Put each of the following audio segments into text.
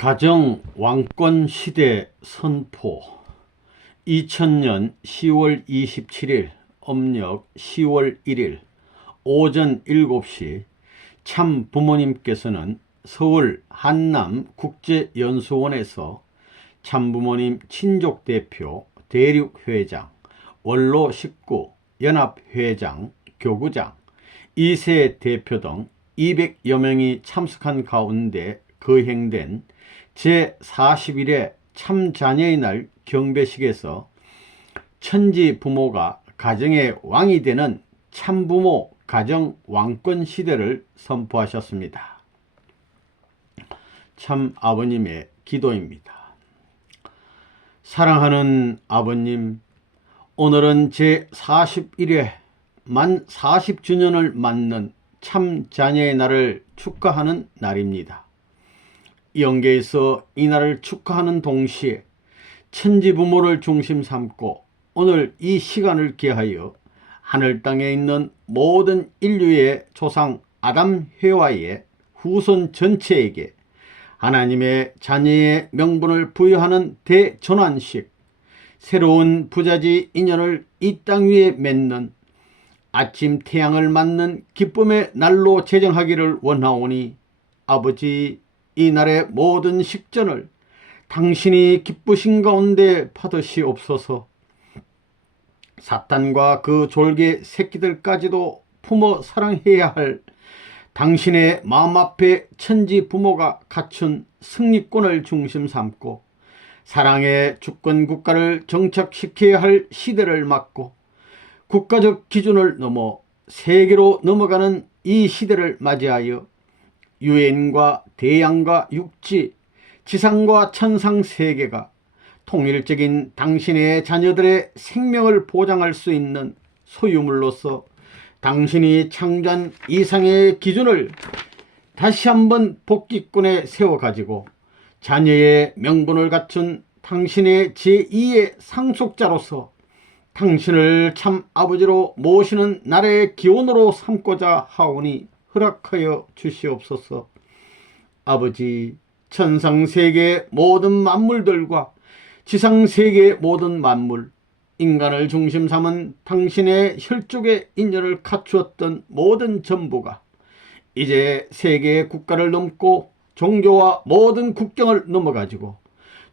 가정 왕권 시대 선포. 2000년 10월 27일 âm력 10월 1일 오전 7시 참 부모님께서는 서울 한남국제연수원에서 참부모님 친족대표, 대륙회장, 원로 식구, 연합회장, 교구장, 2세 대표 등 200여 명이 참석한 가운데 거행된 제41회 참자녀의 날 경배식에서 천지 부모가 가정의 왕이 되는 참부모 가정 왕권 시대를 선포하셨습니다. 참 아버님의 기도입니다. 사랑하는 아버님, 오늘은 제41회 만 40주년을 맞는 참자녀의 날을 축하하는 날입니다. 영계에서 이 날을 축하하는 동시에 천지부모를 중심 삼고 오늘 이 시간을 기하여 하늘 땅에 있는 모든 인류의 조상 아담 해와의 후손 전체에게 하나님의 자녀의 명분을 부여하는 대전환식, 새로운 부자지 인연을 이 땅 위에 맺는 아침 태양을 맞는 기쁨의 날로 제정하기를 원하오니 아버지, 이 날의 모든 식전을 당신이 기쁘신 가운데 받으시옵소서. 사탄과 그 졸개 새끼들까지도 품어 사랑해야 할 당신의 마음 앞에 천지 부모가 갖춘 승리권을 중심 삼고 사랑의 주권 국가를 정착시켜야 할 시대를 맞고 국가적 기준을 넘어 세계로 넘어가는 이 시대를 맞이하여 유엔과 대양과 육지, 지상과 천상 세계가 통일적인 당신의 자녀들의 생명을 보장할 수 있는 소유물로서 당신이 창조한 이상의 기준을 다시 한번 복귀권에 세워가지고 자녀의 명분을 갖춘 당신의 제2의 상속자로서 당신을 참 아버지로 모시는 날의 기원으로 삼고자 하오니 허락하여 주시옵소서. 아버지, 천상세계 모든 만물들과 지상세계 모든 만물, 인간을 중심 삼은 당신의 혈족의 인연을 갖추었던 모든 전부가 이제 세계의 국가를 넘고 종교와 모든 국경을 넘어가지고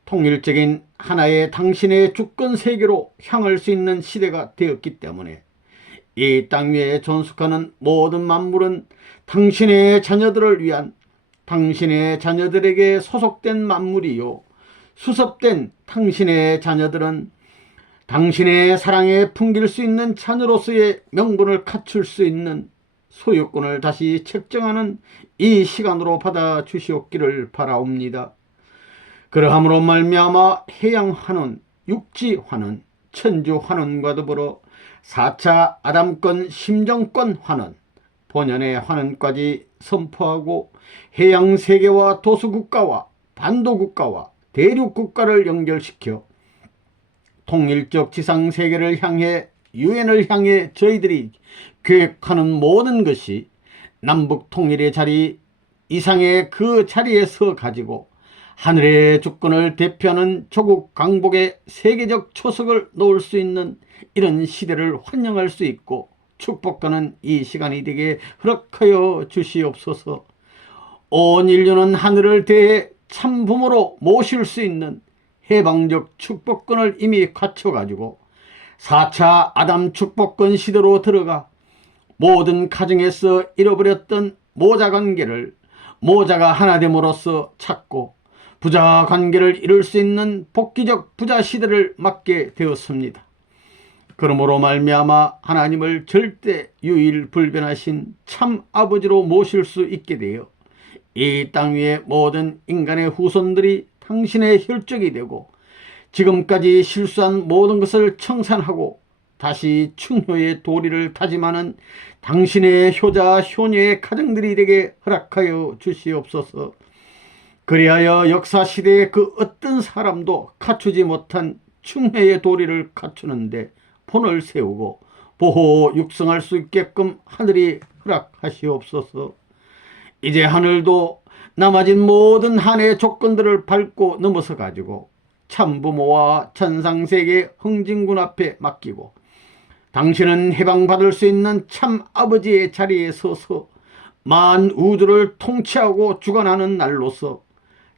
통일적인 하나의 당신의 주권 세계로 향할 수 있는 시대가 되었기 때문에 이 땅 위에 존속하는 모든 만물은 당신의 자녀들을 위한, 당신의 자녀들에게 소속된 만물이요, 수습된 당신의 자녀들은 당신의 사랑에 풍길 수 있는 자녀로서의 명분을 갖출 수 있는 소유권을 다시 책정하는 이 시간으로 받아 주시옵기를 바라옵니다. 그러함으로 말미암아 해양환원, 육지환원, 천주환원과 더불어 4차 아담권 심정권 환원, 본연의 환원까지 선포하고 해양세계와 도수국가와 반도국가와 대륙국가를 연결시켜 통일적 지상세계를 향해 유엔을 향해 저희들이 계획하는 모든 것이 남북 통일의 자리 이상의 그 자리에 서 가지고 하늘의 주권을 대표하는 조국 강복의 세계적 초석을 놓을 수 있는 이런 시대를 환영할 수 있고 축복하는 이 시간이 되게 허락하여 주시옵소서. 온 인류는 하늘을 대해 참부모로 모실 수 있는 해방적 축복권을 이미 갖춰가지고 4차 아담 축복권 시대로 들어가 모든 가정에서 잃어버렸던 모자 관계를 모자가 하나됨으로써 찾고 부자 관계를 이룰 수 있는 복귀적 부자 시대를 맞게 되었습니다. 그러므로 말미암아 하나님을 절대 유일불변하신 참 아버지로 모실 수 있게 되어 이 땅 위의 모든 인간의 후손들이 당신의 혈족이 되고 지금까지 실수한 모든 것을 청산하고 다시 충효의 도리를 다짐하는 당신의 효자 효녀의 가정들이 되게 허락하여 주시옵소서. 그리하여 역사시대의 그 어떤 사람도 갖추지 못한 충효의 도리를 갖추는데 본을 세우고 보호 육성할 수 있게끔 하늘이 허락하시옵소서. 이제 하늘도 남아진 모든 한해의 조건들을 밟고 넘어서 가지고 참부모와 천상세계 흥진군 앞에 맡기고 당신은 해방받을 수 있는 참 아버지의 자리에 서서 만 우주를 통치하고 주관하는 날로서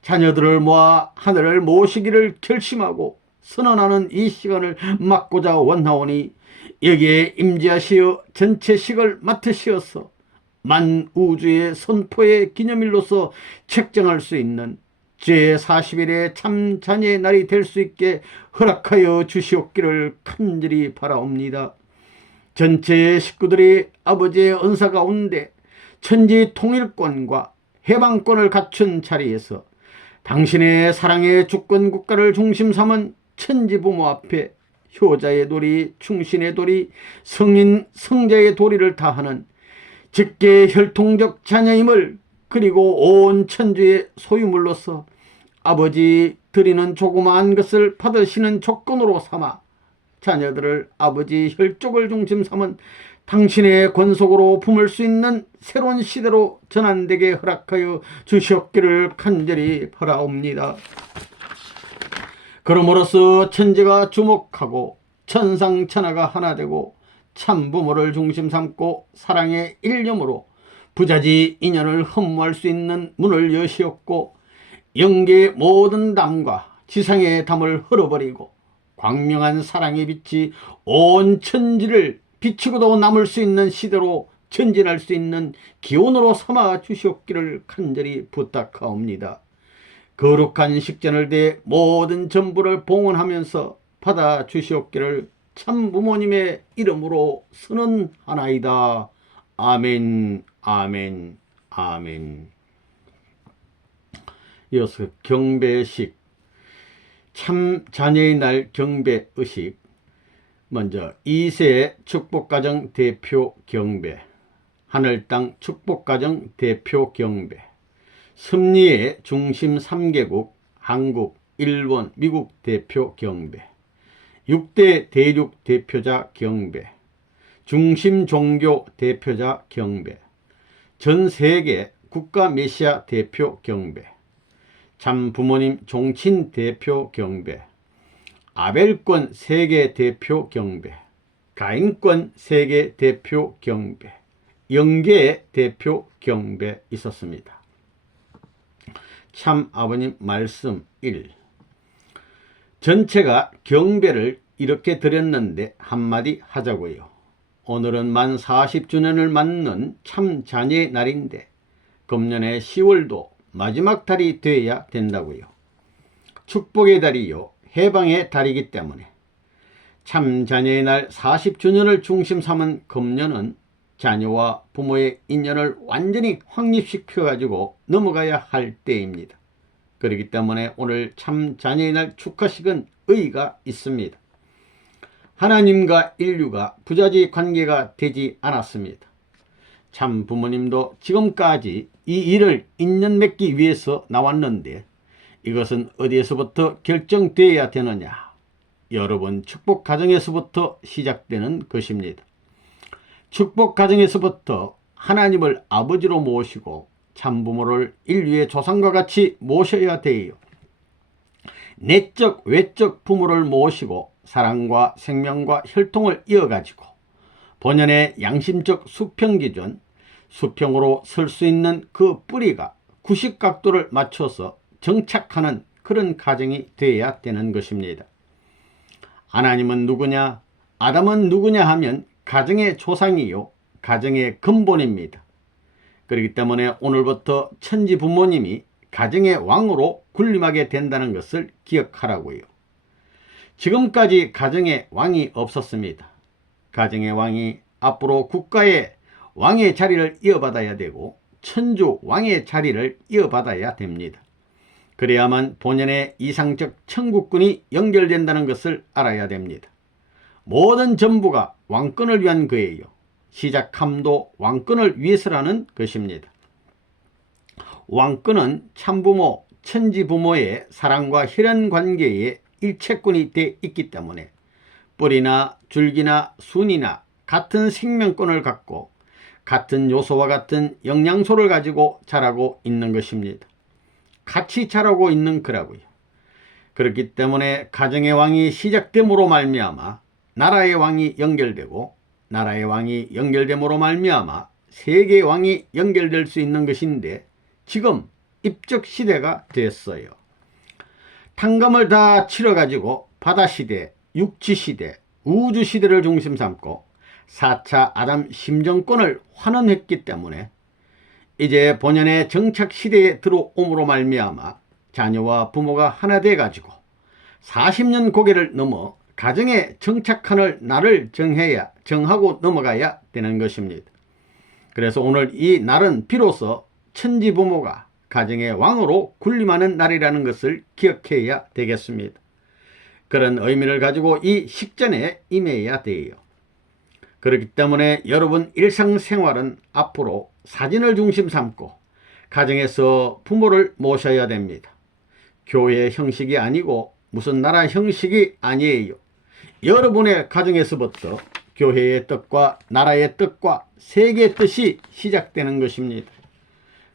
자녀들을 모아 하늘을 모시기를 결심하고 선언하는 이 시간을 맡고자 원하오니 여기에 임재하시어 전체식을 맡으시어서 만 우주의 선포의 기념일로서 책정할 수 있는 제40일의 참 자녀의 날이 될 수 있게 허락하여 주시옵기를 간절히 바라옵니다. 전체 식구들이 아버지의 은사 가운데 천지 통일권과 해방권을 갖춘 자리에서 당신의 사랑의 주권 국가를 중심 삼은 천지 부모 앞에 효자의 도리, 충신의 도리, 성인, 성자의 도리를 다하는 직계 혈통적 자녀임을 그리고 온 천주의 소유물로서 아버지 드리는 조그마한 것을 받으시는 조건으로 삼아 자녀들을 아버지 혈족을 중심 삼은 당신의 권속으로 품을 수 있는 새로운 시대로 전환되게 허락하여 주시옵기를 간절히 바라옵니다. 그러므로서 천지가 주목하고 천상천하가 하나 되고 참부모를 중심 삼고 사랑의 일념으로 부자지 인연을 허무할 수 있는 문을 여시옵고 영계의 모든 담과 지상의 담을 헐어버리고 광명한 사랑의 빛이 온 천지를 비추고도 남을 수 있는 시대로 전진할 수 있는 기원으로 삼아 주시옵기를 간절히 부탁하옵니다. 거룩한 식전을 대해 모든 전부를 봉헌하면서 받아 주시옵기를 참 부모님의 이름으로 선언하나이다. 아멘, 아멘, 아멘. 이어서 경배식, 참 자녀의 날 경배의식. 먼저 2세 축복가정 대표 경배, 하늘땅 축복가정 대표 경배, 섭리의 중심 3개국 한국, 일본, 미국 대표 경배, 6대 대륙 대표자 경배, 중심 종교 대표자 경배, 전 세계 국가 메시아 대표 경배, 참 부모님 종친 대표 경배, 아벨권 세계 대표 경배, 가인권 세계 대표 경배, 영계 대표 경배 있었습니다. 참 아버님 말씀 1. 전체가 경배를 이렇게 드렸는데 한마디 하자고요. 오늘은 만 40주년을 맞는 참 자녀의 날인데 금년의 10월도 마지막 달이 되어야 된다고요. 축복의 달이요, 해방의 달이기 때문에 참 자녀의 날 40주년을 중심 삼은 금년은 자녀와 부모의 인연을 완전히 확립시켜 가지고 넘어가야 할 때입니다. 그렇기 때문에 오늘 참 자녀의 날 축하식은 의의가 있습니다. 하나님과 인류가 부자지 관계가 되지 않았습니다. 참 부모님도 지금까지 이 일을 인연 맺기 위해서 나왔는데 이것은 어디에서부터 결정되어야 되느냐? 여러분 축복 가정에서부터 시작되는 것입니다. 축복 가정에서부터 하나님을 아버지로 모시고 참부모를 인류의 조상과 같이 모셔야 돼요. 내적 외적 부모를 모시고 사랑과 생명과 혈통을 이어가지고 본연의 양심적 수평기준, 수평으로 설 수 있는 그 뿌리가 90각도를 맞춰서 정착하는 그런 가정이 되어야 되는 것입니다. 하나님은 누구냐? 아담은 누구냐 하면 가정의 조상이요, 가정의 근본입니다. 그렇기 때문에 오늘부터 천지 부모님이 가정의 왕으로 군림하게 된다는 것을 기억하라고요. 지금까지 가정의 왕이 없었습니다. 가정의 왕이 앞으로 국가의 왕의 자리를 이어받아야 되고 천주 왕의 자리를 이어받아야 됩니다. 그래야만 본연의 이상적 천국군이 연결된다는 것을 알아야 됩니다. 모든 전부가 왕권을 위한 거예요. 시작함도 왕권을 위해서라는 것입니다. 왕권은 참부모, 천지부모의 사랑과 혈연관계의 일체권이 돼 있기 때문에 뿌리나 줄기나 순이나 같은 생명권을 갖고 같은 요소와 같은 영양소를 가지고 자라고 있는 것입니다. 같이 자라고 있는 거라고요. 그렇기 때문에 가정의 왕이 시작됨으로 말미암아 나라의 왕이 연결되고, 나라의 왕이 연결됨으로 말미암아 세계의 왕이 연결될 수 있는 것인데, 지금 입적 시대가 됐어요. 탕감을 다 치러가지고 바다시대, 육지시대, 우주시대를 중심 삼고 4차 아담 심정권을 환원했기 때문에 이제 본연의 정착시대에 들어옴으로 말미암아 자녀와 부모가 하나 돼가지고 40년 고개를 넘어 가정에 정착하는 날을 정하고 넘어가야 되는 것입니다. 그래서 오늘 이 날은 비로소 천지부모가 가정의 왕으로 군림하는 날이라는 것을 기억해야 되겠습니다. 그런 의미를 가지고 이 식전에 임해야 돼요. 그렇기 때문에 여러분 일상생활은 앞으로 사진을 중심 삼고 가정에서 부모를 모셔야 됩니다. 교회 형식이 아니고 무슨 나라 형식이 아니에요. 여러분의 가정에서부터 교회의 뜻과 나라의 뜻과 세계의 뜻이 시작되는 것입니다.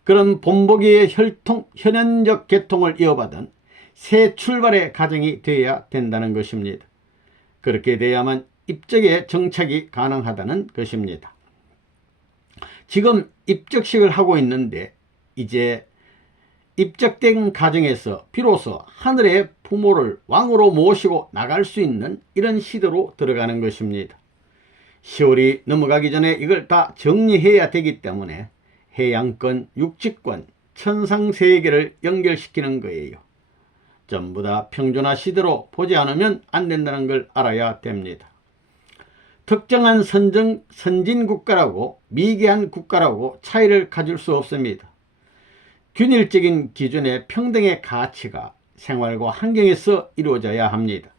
그런 본보기의 현현적 계통을 이어받은 새 출발의 가정이 되어야 된다는 것입니다. 그렇게 돼야만 입적의 정착이 가능하다는 것입니다. 지금 입적식을 하고 있는데 이제 입적된 가정에서 비로소 하늘의 부모를 왕으로 모시고 나갈 수 있는 이런 시대로 들어가는 것입니다. 10월이 넘어가기 전에 이걸 다 정리해야 되기 때문에 해양권, 육지권, 천상세계를 연결시키는 거예요. 전부 다 평준화 시대로 보지 않으면 안 된다는 걸 알아야 됩니다. 특정한 선진 국가라고 미개한 국가라고 차이를 가질 수 없습니다. 균일적인 기준의 평등의 가치가 생활과 환경에서 이루어져야 합니다.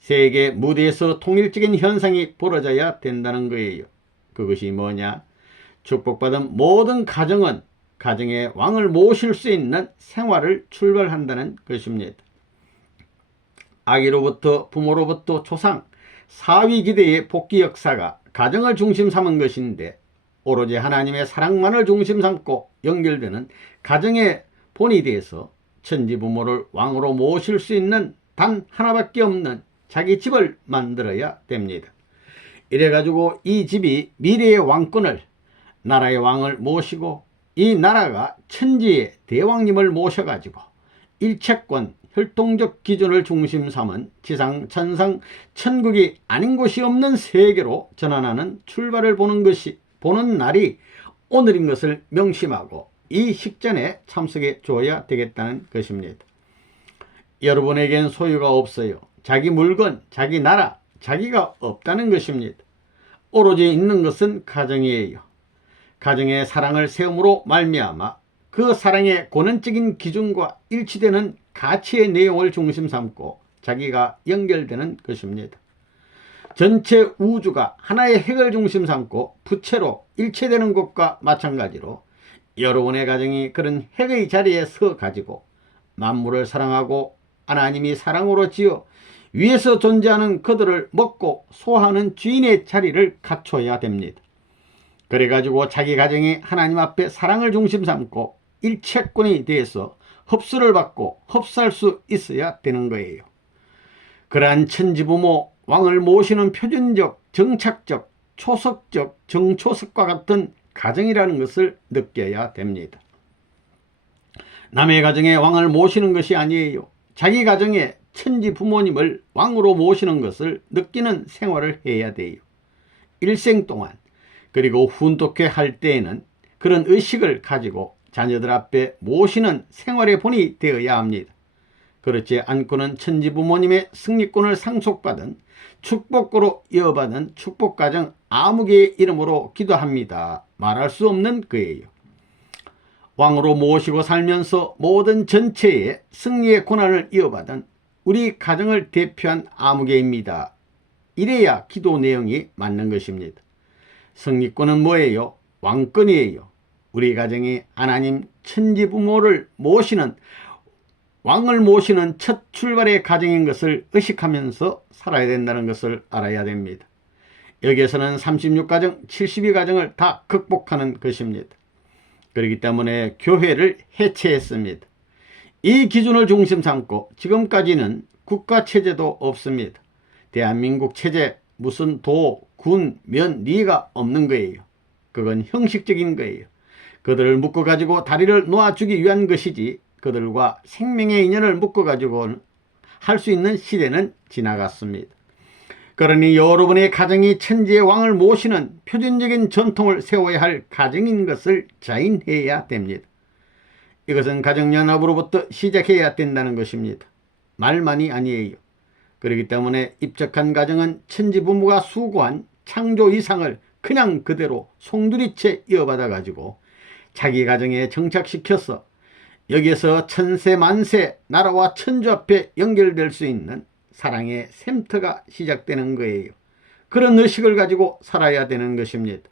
세계 무대에서 통일적인 현상이 벌어져야 된다는 거예요. 그것이 뭐냐? 축복받은 모든 가정은 가정의 왕을 모실 수 있는 생활을 출발한다는 것입니다. 아기로부터 부모로부터 조상, 사위기대의 복귀 역사가 가정을 중심 삼은 것인데, 오로지 하나님의 사랑만을 중심 삼고 연결되는 가정의 본이 대해서 천지부모를 왕으로 모실 수 있는 단 하나밖에 없는 자기 집을 만들어야 됩니다. 이래가지고 이 집이 미래의 왕권을, 나라의 왕을 모시고 이 나라가 천지의 대왕님을 모셔가지고 일체권, 혈통적 기준을 중심 삼은 지상, 천상, 천국이 아닌 곳이 없는 세계로 전환하는 출발을 보는 날이 오늘인 것을 명심하고 이 식전에 참석해 줘야 되겠다는 것입니다. 여러분에겐 소유가 없어요. 자기 물건, 자기 나라, 자기가 없다는 것입니다. 오로지 있는 것은 가정이에요. 가정의 사랑을 세움으로 말미암아 그 사랑의 권원적인 기준과 일치되는 가치의 내용을 중심 삼고 자기가 연결되는 것입니다. 전체 우주가 하나의 핵을 중심 삼고 부채로 일체되는 것과 마찬가지로 여러분의 가정이 그런 핵의 자리에 서 가지고 만물을 사랑하고 하나님이 사랑으로 지어 위에서 존재하는 그들을 먹고 소화하는 주인의 자리를 갖춰야 됩니다. 그래가지고 자기 가정이 하나님 앞에 사랑을 중심 삼고 일체권에 대해서 흡수를 받고 흡수할 수 있어야 되는 거예요. 그러한 천지부모 왕을 모시는 표준적, 정착적, 초석적, 정초석과 같은 가정이라는 것을 느껴야 됩니다. 남의 가정에 왕을 모시는 것이 아니에요. 자기 가정에 천지 부모님을 왕으로 모시는 것을 느끼는 생활을 해야 돼요. 일생 동안, 그리고 훈독회 할 때에는 그런 의식을 가지고 자녀들 앞에 모시는 생활의 본이 되어야 합니다. 그렇지 않고는 천지 부모님의 승리권을 상속받은 축복으로 이어받은 축복가정 아무개의 이름으로 기도합니다. 말할 수 없는 거예요. 왕으로 모시고 살면서 모든 전체의 승리의 고난을 이어받은 우리 가정을 대표한 아무개입니다. 이래야 기도 내용이 맞는 것입니다. 승리권은 뭐예요? 왕권이에요. 우리 가정이 하나님 천지부모를 모시는, 왕을 모시는 첫 출발의 가정인 것을 의식하면서 살아야 된다는 것을 알아야 됩니다. 여기에서는 36가정, 72가정을 다 극복하는 것입니다. 그렇기 때문에 교회를 해체했습니다. 이 기준을 중심 삼고 지금까지는 국가체제도 없습니다. 대한민국 체제 무슨 도, 군, 면, 리가 없는 거예요. 그건 형식적인 거예요. 그들을 묶어가지고 다리를 놓아주기 위한 것이지 그들과 생명의 인연을 묶어가지고 할 수 있는 시대는 지나갔습니다. 그러니 여러분의 가정이 천지의 왕을 모시는 표준적인 전통을 세워야 할 가정인 것을 자인해야 됩니다. 이것은 가정연합으로부터 시작해야 된다는 것입니다. 말만이 아니에요. 그렇기 때문에 입적한 가정은 천지부모가 수고한 창조 이상을 그냥 그대로 송두리째 이어받아 가지고 자기 가정에 정착시켜서 여기에서 천세 만세 나라와 천주 앞에 연결될 수 있는 사랑의 샘터가 시작되는 거예요. 그런 의식을 가지고 살아야 되는 것입니다.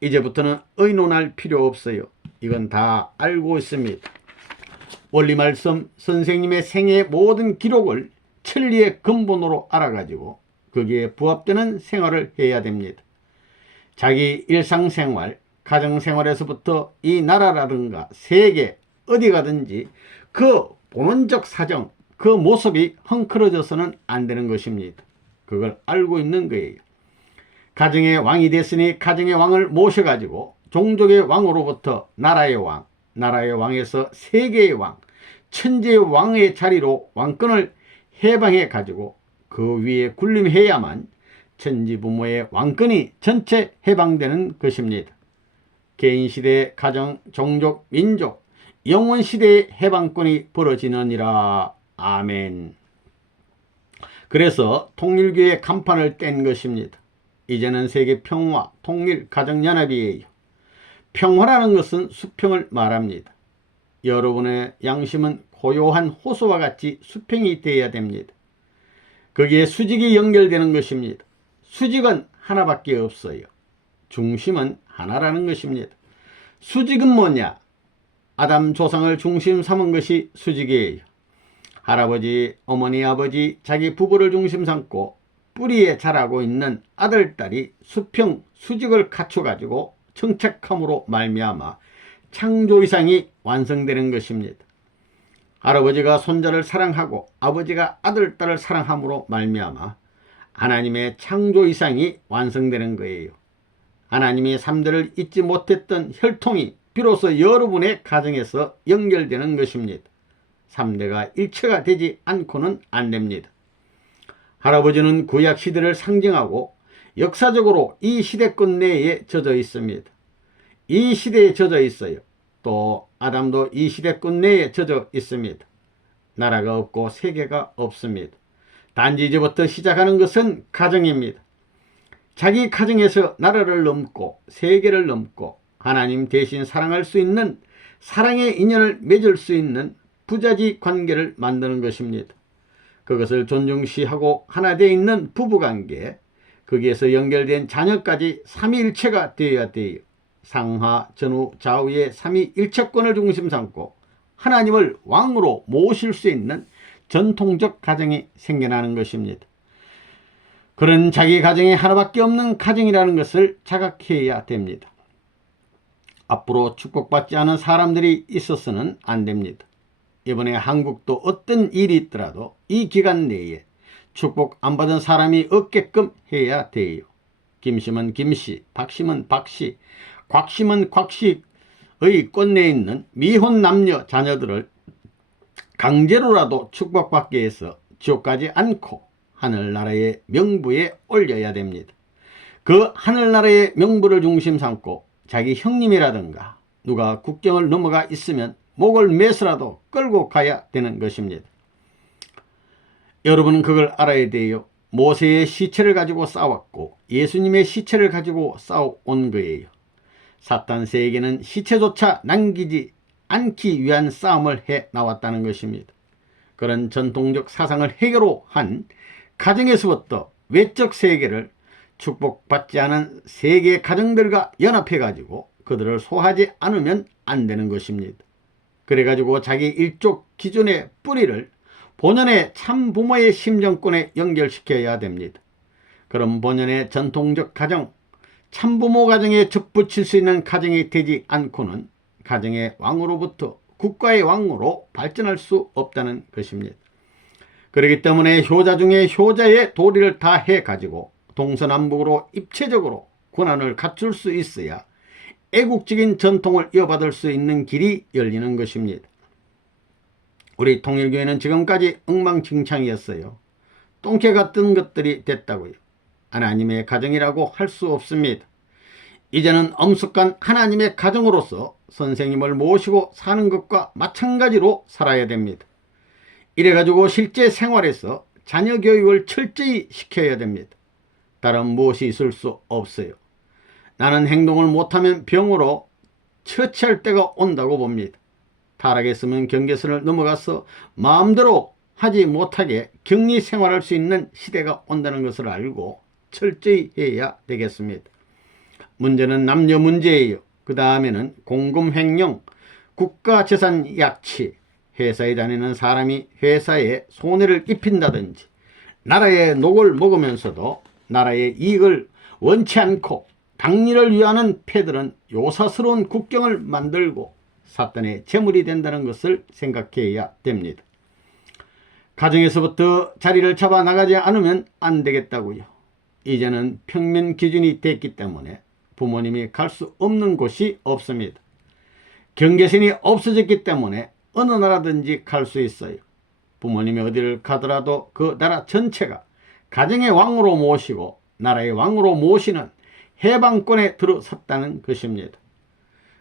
이제부터는 의논할 필요 없어요. 이건 다 알고 있습니다. 원리 말씀 선생님의 생애의 모든 기록을 천리의 근본으로 알아가지고 거기에 부합되는 생활을 해야 됩니다. 자기 일상생활, 가정생활에서부터 이 나라라든가 세계 어디 가든지 그 본원적 사정, 그 모습이 헝클어져서는 안 되는 것입니다. 그걸 알고 있는 거예요. 가정의 왕이 됐으니 가정의 왕을 모셔가지고 종족의 왕으로부터 나라의 왕, 나라의 왕에서 세계의 왕, 천지의 왕의 자리로 왕권을 해방해 가지고 그 위에 군림해야만 천지부모의 왕권이 전체 해방되는 것입니다. 개인시대, 가정, 종족, 민족, 영원시대의 해방권이 벌어지느니라. 아멘. 그래서 통일교의 간판을 뗀 것입니다. 이제는 세계 평화, 통일, 가정연합이에요. 평화라는 것은 수평을 말합니다. 여러분의 양심은 고요한 호수와 같이 수평이 되어야 됩니다. 거기에 수직이 연결되는 것입니다. 수직은 하나밖에 없어요. 중심은 하나라는 것입니다. 수직은 뭐냐? 아담 조상을 중심 삼은 것이 수직이에요. 할아버지, 어머니, 아버지, 자기 부부를 중심 삼고 뿌리에 자라고 있는 아들, 딸이 수평, 수직을 갖춰가지고 정착함으로 말미암아 창조 이상이 완성되는 것입니다. 할아버지가 손자를 사랑하고 아버지가 아들, 딸을 사랑함으로 말미암아 하나님의 창조 이상이 완성되는 거예요. 하나님이 3대를 잊지 못했던 혈통이 비로소 여러분의 가정에서 연결되는 것입니다. 3대가 일체가 되지 않고는 안 됩니다. 할아버지는 구약 시대를 상징하고 역사적으로 이 시대권 내에 젖어 있습니다. 이 시대에 젖어 있어요. 또 아담도 이 시대권 내에 젖어 있습니다. 나라가 없고 세계가 없습니다. 단지 이제부터 시작하는 것은 가정입니다. 자기 가정에서 나라를 넘고 세계를 넘고 하나님 대신 사랑할 수 있는 사랑의 인연을 맺을 수 있는 부자지 관계를 만드는 것입니다. 그것을 존중시하고 하나 되어 있는 부부관계, 거기에서 연결된 자녀까지 삼위일체가 되어야 돼요. 상하, 전후, 좌우의 삼위일체권을 중심 삼고 하나님을 왕으로 모실 수 있는 전통적 가정이 생겨나는 것입니다. 그런 자기 가정이 하나밖에 없는 가정이라는 것을 자각해야 됩니다. 앞으로 축복받지 않은 사람들이 있어서는 안 됩니다. 이번에 한국도 어떤 일이 있더라도 이 기간 내에 축복 안 받은 사람이 없게끔 해야 돼요. 김씨면 김씨, 박씨면 박씨, 곽씨면 곽씨의 꼰내에 있는 미혼 남녀 자녀들을 강제로라도 축복받게 해서 지옥 가지 않고 하늘나라의 명부에 올려야 됩니다. 그 하늘나라의 명부를 중심 삼고 자기 형님이라든가 누가 국경을 넘어가 있으면 목을 매서라도 끌고 가야 되는 것입니다. 여러분은 그걸 알아야 돼요. 모세의 시체를 가지고 싸웠고 예수님의 시체를 가지고 싸워온 거예요. 사탄 세계는 시체조차 남기지 않기 위한 싸움을 해 나왔다는 것입니다. 그런 전통적 사상을 해결로 한 가정에서부터 외적 세계를 축복받지 않은 세계 가정들과 연합해 가지고 그들을 소화하지 않으면 안 되는 것입니다. 그래가지고 자기 일족 기준의 뿌리를 본연의 참 부모의 심정권에 연결시켜야 됩니다. 그럼 본연의 전통적 가정, 참부모 가정에 접붙일 수 있는 가정이 되지 않고는 가정의 왕으로부터 국가의 왕으로 발전할 수 없다는 것입니다. 그렇기 때문에 효자 중에 효자의 도리를 다해 가지고 동서남북으로 입체적으로 권한을 갖출 수 있어야 애국적인 전통을 이어받을 수 있는 길이 열리는 것입니다. 우리 통일교회는 지금까지 엉망진창이었어요. 똥개 같은 것들이 됐다고요. 하나님의 가정이라고 할 수 없습니다. 이제는 엄숙한 하나님의 가정으로서 선생님을 모시고 사는 것과 마찬가지로 살아야 됩니다. 이래가지고 실제 생활에서 자녀 교육을 철저히 시켜야 됩니다. 다른 무엇이 있을 수 없어요. 나는 행동을 못하면 병으로 처치할 때가 온다고 봅니다. 타락했으면 경계선을 넘어가서 마음대로 하지 못하게 격리 생활할 수 있는 시대가 온다는 것을 알고 철저히 해야 되겠습니다. 문제는 남녀 문제예요. 그 다음에는 공금횡령, 국가재산 약취, 회사에 다니는 사람이 회사에 손해를 입힌다든지 나라의 녹을 먹으면서도 나라의 이익을 원치 않고 당리를 위하는 패들은 요사스러운 국경을 만들고 사탄의 제물이 된다는 것을 생각해야 됩니다. 가정에서부터 자리를 잡아 나가지 않으면 안 되겠다고요. 이제는 평면 기준이 됐기 때문에 부모님이 갈 수 없는 곳이 없습니다. 경계선이 없어졌기 때문에 어느 나라든지 갈 수 있어요. 부모님이 어디를 가더라도 그 나라 전체가 가정의 왕으로 모시고 나라의 왕으로 모시는 해방권에 들어섰다는 것입니다.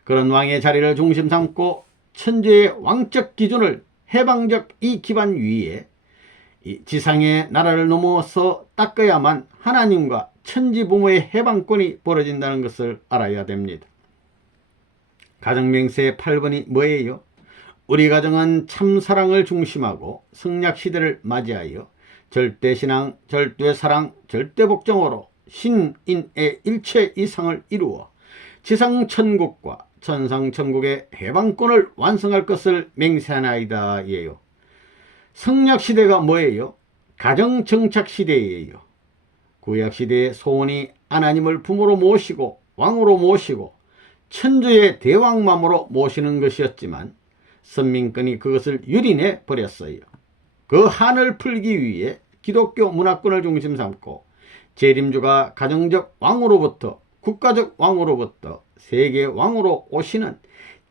그런 왕의 자리를 중심 삼고 천주의 왕적 기준을 해방적 이 기반 위에 이 지상의 나라를 넘어서 닦아야만 하나님과 천지 부모의 해방권이 벌어진다는 것을 알아야 됩니다. 가정명세의 8번이 뭐예요? 우리 가정은 참사랑을 중심하고 성약시대를 맞이하여 절대신앙, 절대사랑, 절대복종으로 신인의 일체 이상을 이루어 지상천국과 천상천국의 해방권을 완성할 것을 맹세하나이다 예요. 성약시대가 뭐예요? 가정정착시대예요. 구약시대의 소원이 하나님을 부모로 모시고 왕으로 모시고 천주의 대왕맘으로 모시는 것이었지만 선민권이 그것을 유린해 버렸어요. 그 한을 풀기 위해 기독교 문화권을 중심 삼고 재림주가 가정적 왕으로부터 국가적 왕으로부터 세계 왕으로 오시는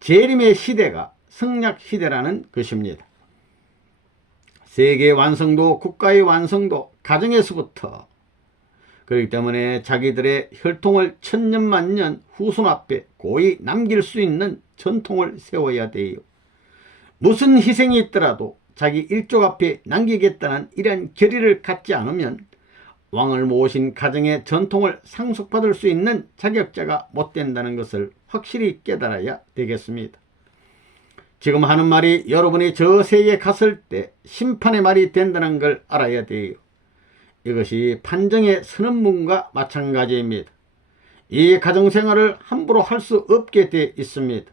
재림의 시대가 성약시대라는 것입니다. 세계의 완성도, 국가의 완성도 가정에서부터 그렇기 때문에 자기들의 혈통을 천년만년 후손 앞에 고이 남길 수 있는 전통을 세워야 돼요. 무슨 희생이 있더라도 자기 일족 앞에 남기겠다는 이런 결의를 갖지 않으면 왕을 모신 가정의 전통을 상속받을 수 있는 자격자가 못 된다는 것을 확실히 깨달아야 되겠습니다. 지금 하는 말이 여러분이 저 세계에 갔을 때 심판의 말이 된다는 걸 알아야 돼요. 이것이 판정에 서는 문과 마찬가지입니다. 이 가정생활을 함부로 할 수 없게 돼 있습니다.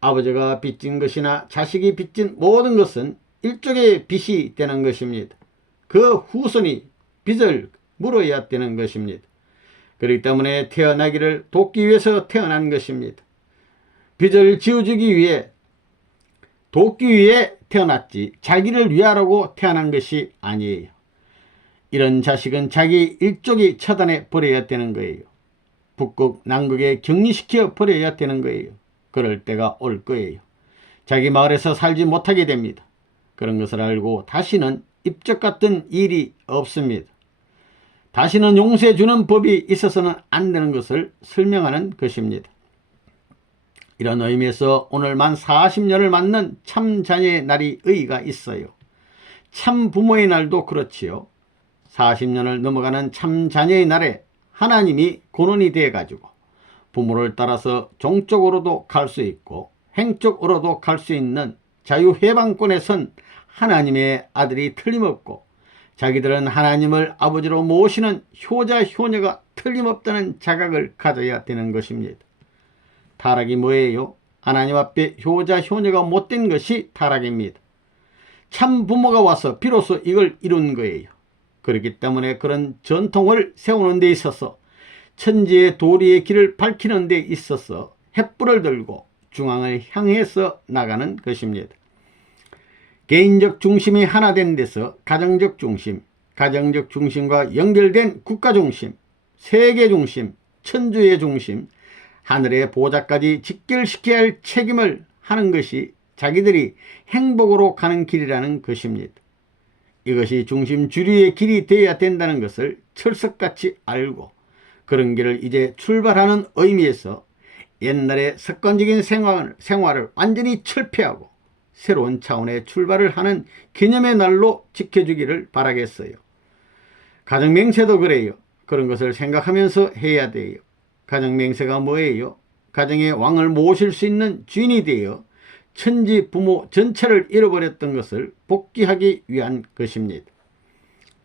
아버지가 빚진 것이나 자식이 빚진 모든 것은 일종의 빚이 되는 것입니다. 그 후손이 빚을 물어야 되는 것입니다. 그렇기 때문에 태어나기를 돕기 위해서 태어난 것입니다. 빚을 지어주기 위해 돕기 위해 태어났지 자기를 위하라고 태어난 것이 아니에요. 이런 자식은 자기 일족이 처단해 버려야 되는 거예요. 북극 남극에 격리시켜 버려야 되는 거예요. 그럴 때가 올 거예요. 자기 마을에서 살지 못하게 됩니다. 그런 것을 알고 다시는 입적 같은 일이 없습니다. 다시는 용서해 주는 법이 있어서는 안 되는 것을 설명하는 것입니다. 이런 의미에서 오늘 만 40년을 맞는 참자녀의 날이 의의가 있어요. 참 부모의 날도 그렇지요. 40년을 넘어가는 참자녀의 날에 하나님이 근원이 되어가지고 부모를 따라서 종쪽으로도 갈 수 있고 행쪽으로도 갈 수 있는 자유해방권에 선 하나님의 아들이 틀림없고 자기들은 하나님을 아버지로 모시는 효자 효녀가 틀림없다는 자각을 가져야 되는 것입니다. 타락이 뭐예요? 하나님 앞에 효자 효녀가 못된 것이 타락입니다. 참 부모가 와서 비로소 이걸 이룬 거예요. 그렇기 때문에 그런 전통을 세우는 데 있어서 천지의 도리의 길을 밝히는 데 있어서 횃불을 들고 중앙을 향해서 나가는 것입니다. 개인적 중심이 하나 된 데서 가정적 중심, 가정적 중심과 연결된 국가 중심, 세계 중심, 천주의 중심, 하늘의 보좌까지 직결시켜야 할 책임을 하는 것이 자기들이 행복으로 가는 길이라는 것입니다. 이것이 중심주의의 길이 되어야 된다는 것을 철석같이 알고 그런 길을 이제 출발하는 의미에서 옛날의 습관적인 생활을 완전히 철폐하고 새로운 차원의 출발을 하는 기념의 날로 지켜주기를 바라겠어요. 가정맹세도 그래요. 그런 것을 생각하면서 해야 돼요. 가정맹세가 뭐예요? 가정의 왕을 모실 수 있는 주인이 되어 천지 부모 전체를 잃어버렸던 것을 복귀하기 위한 것입니다.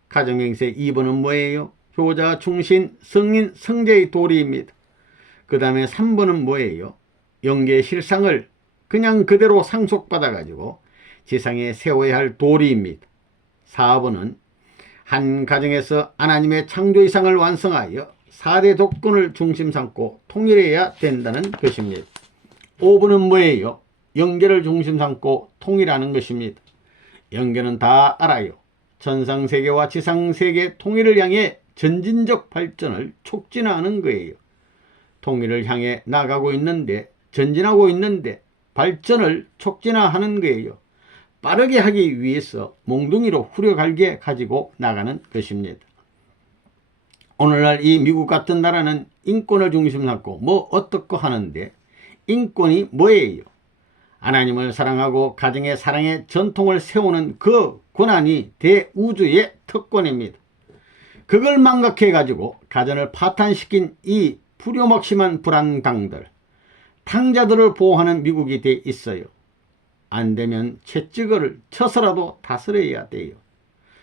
가정맹세 2번은 뭐예요? 효자, 충신, 성인, 성자의 도리입니다. 그 다음에 3번은 뭐예요? 영계의 실상을 그냥 그대로 상속받아 가지고 지상에 세워야 할 도리입니다. 4번은 한 가정에서 하나님의 창조 이상을 완성하여 4대 독권을 중심 삼고 통일해야 된다는 것입니다. 5번은 뭐예요? 영계를 중심 삼고 통일하는 것입니다. 영계는 다 알아요. 천상세계와 지상세계 통일을 향해 전진적 발전을 촉진하는 거예요. 통일을 향해 나가고 있는데, 전진하고 있는데 발전을 촉진하는 거예요. 빠르게 하기 위해서 몽둥이로 후려갈게 가지고 나가는 것입니다. 오늘날 이 미국 같은 나라는 인권을 중심 삼고 뭐 어떻고 하는데 인권이 뭐예요? 하나님을 사랑하고 가정의 사랑의 전통을 세우는 그 권한이 대우주의 특권입니다. 그걸 망각해 가지고 가정을 파탄시킨 이 불효막심한 불안강들, 탕자들을 보호하는 미국이 돼 있어요. 안 되면 채찍을 쳐서라도 다스려야 돼요.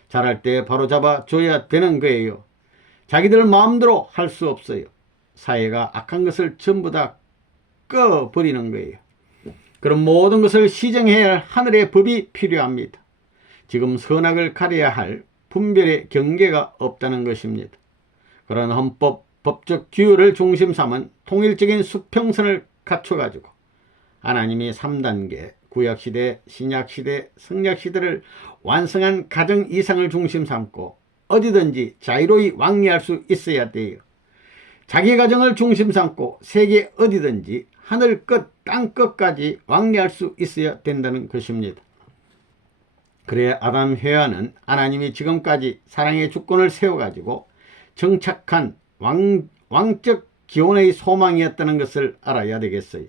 잘할 때 바로 잡아줘야 되는 거예요. 자기들 마음대로 할 수 없어요. 사회가 악한 것을 전부 다 꺼버리는 거예요. 그럼 모든 것을 시정해야 할 하늘의 법이 필요합니다. 지금 선악을 가려야 할 분별의 경계가 없다는 것입니다. 그런 헌법, 법적 규율을 중심 삼은 통일적인 수평선을 갖춰가지고 하나님이 3단계, 구약시대, 신약시대, 성약시대를 완성한 가정 이상을 중심 삼고 어디든지 자유로이 왕래할 수 있어야 돼요. 자기 가정을 중심 삼고 세계 어디든지 하늘 끝, 땅 끝까지 왕래할 수 있어야 된다는 것입니다. 그래 아담 회화는 하나님이 지금까지 사랑의 주권을 세워가지고 정착한 왕적 기원의 소망이었다는 것을 알아야 되겠어요.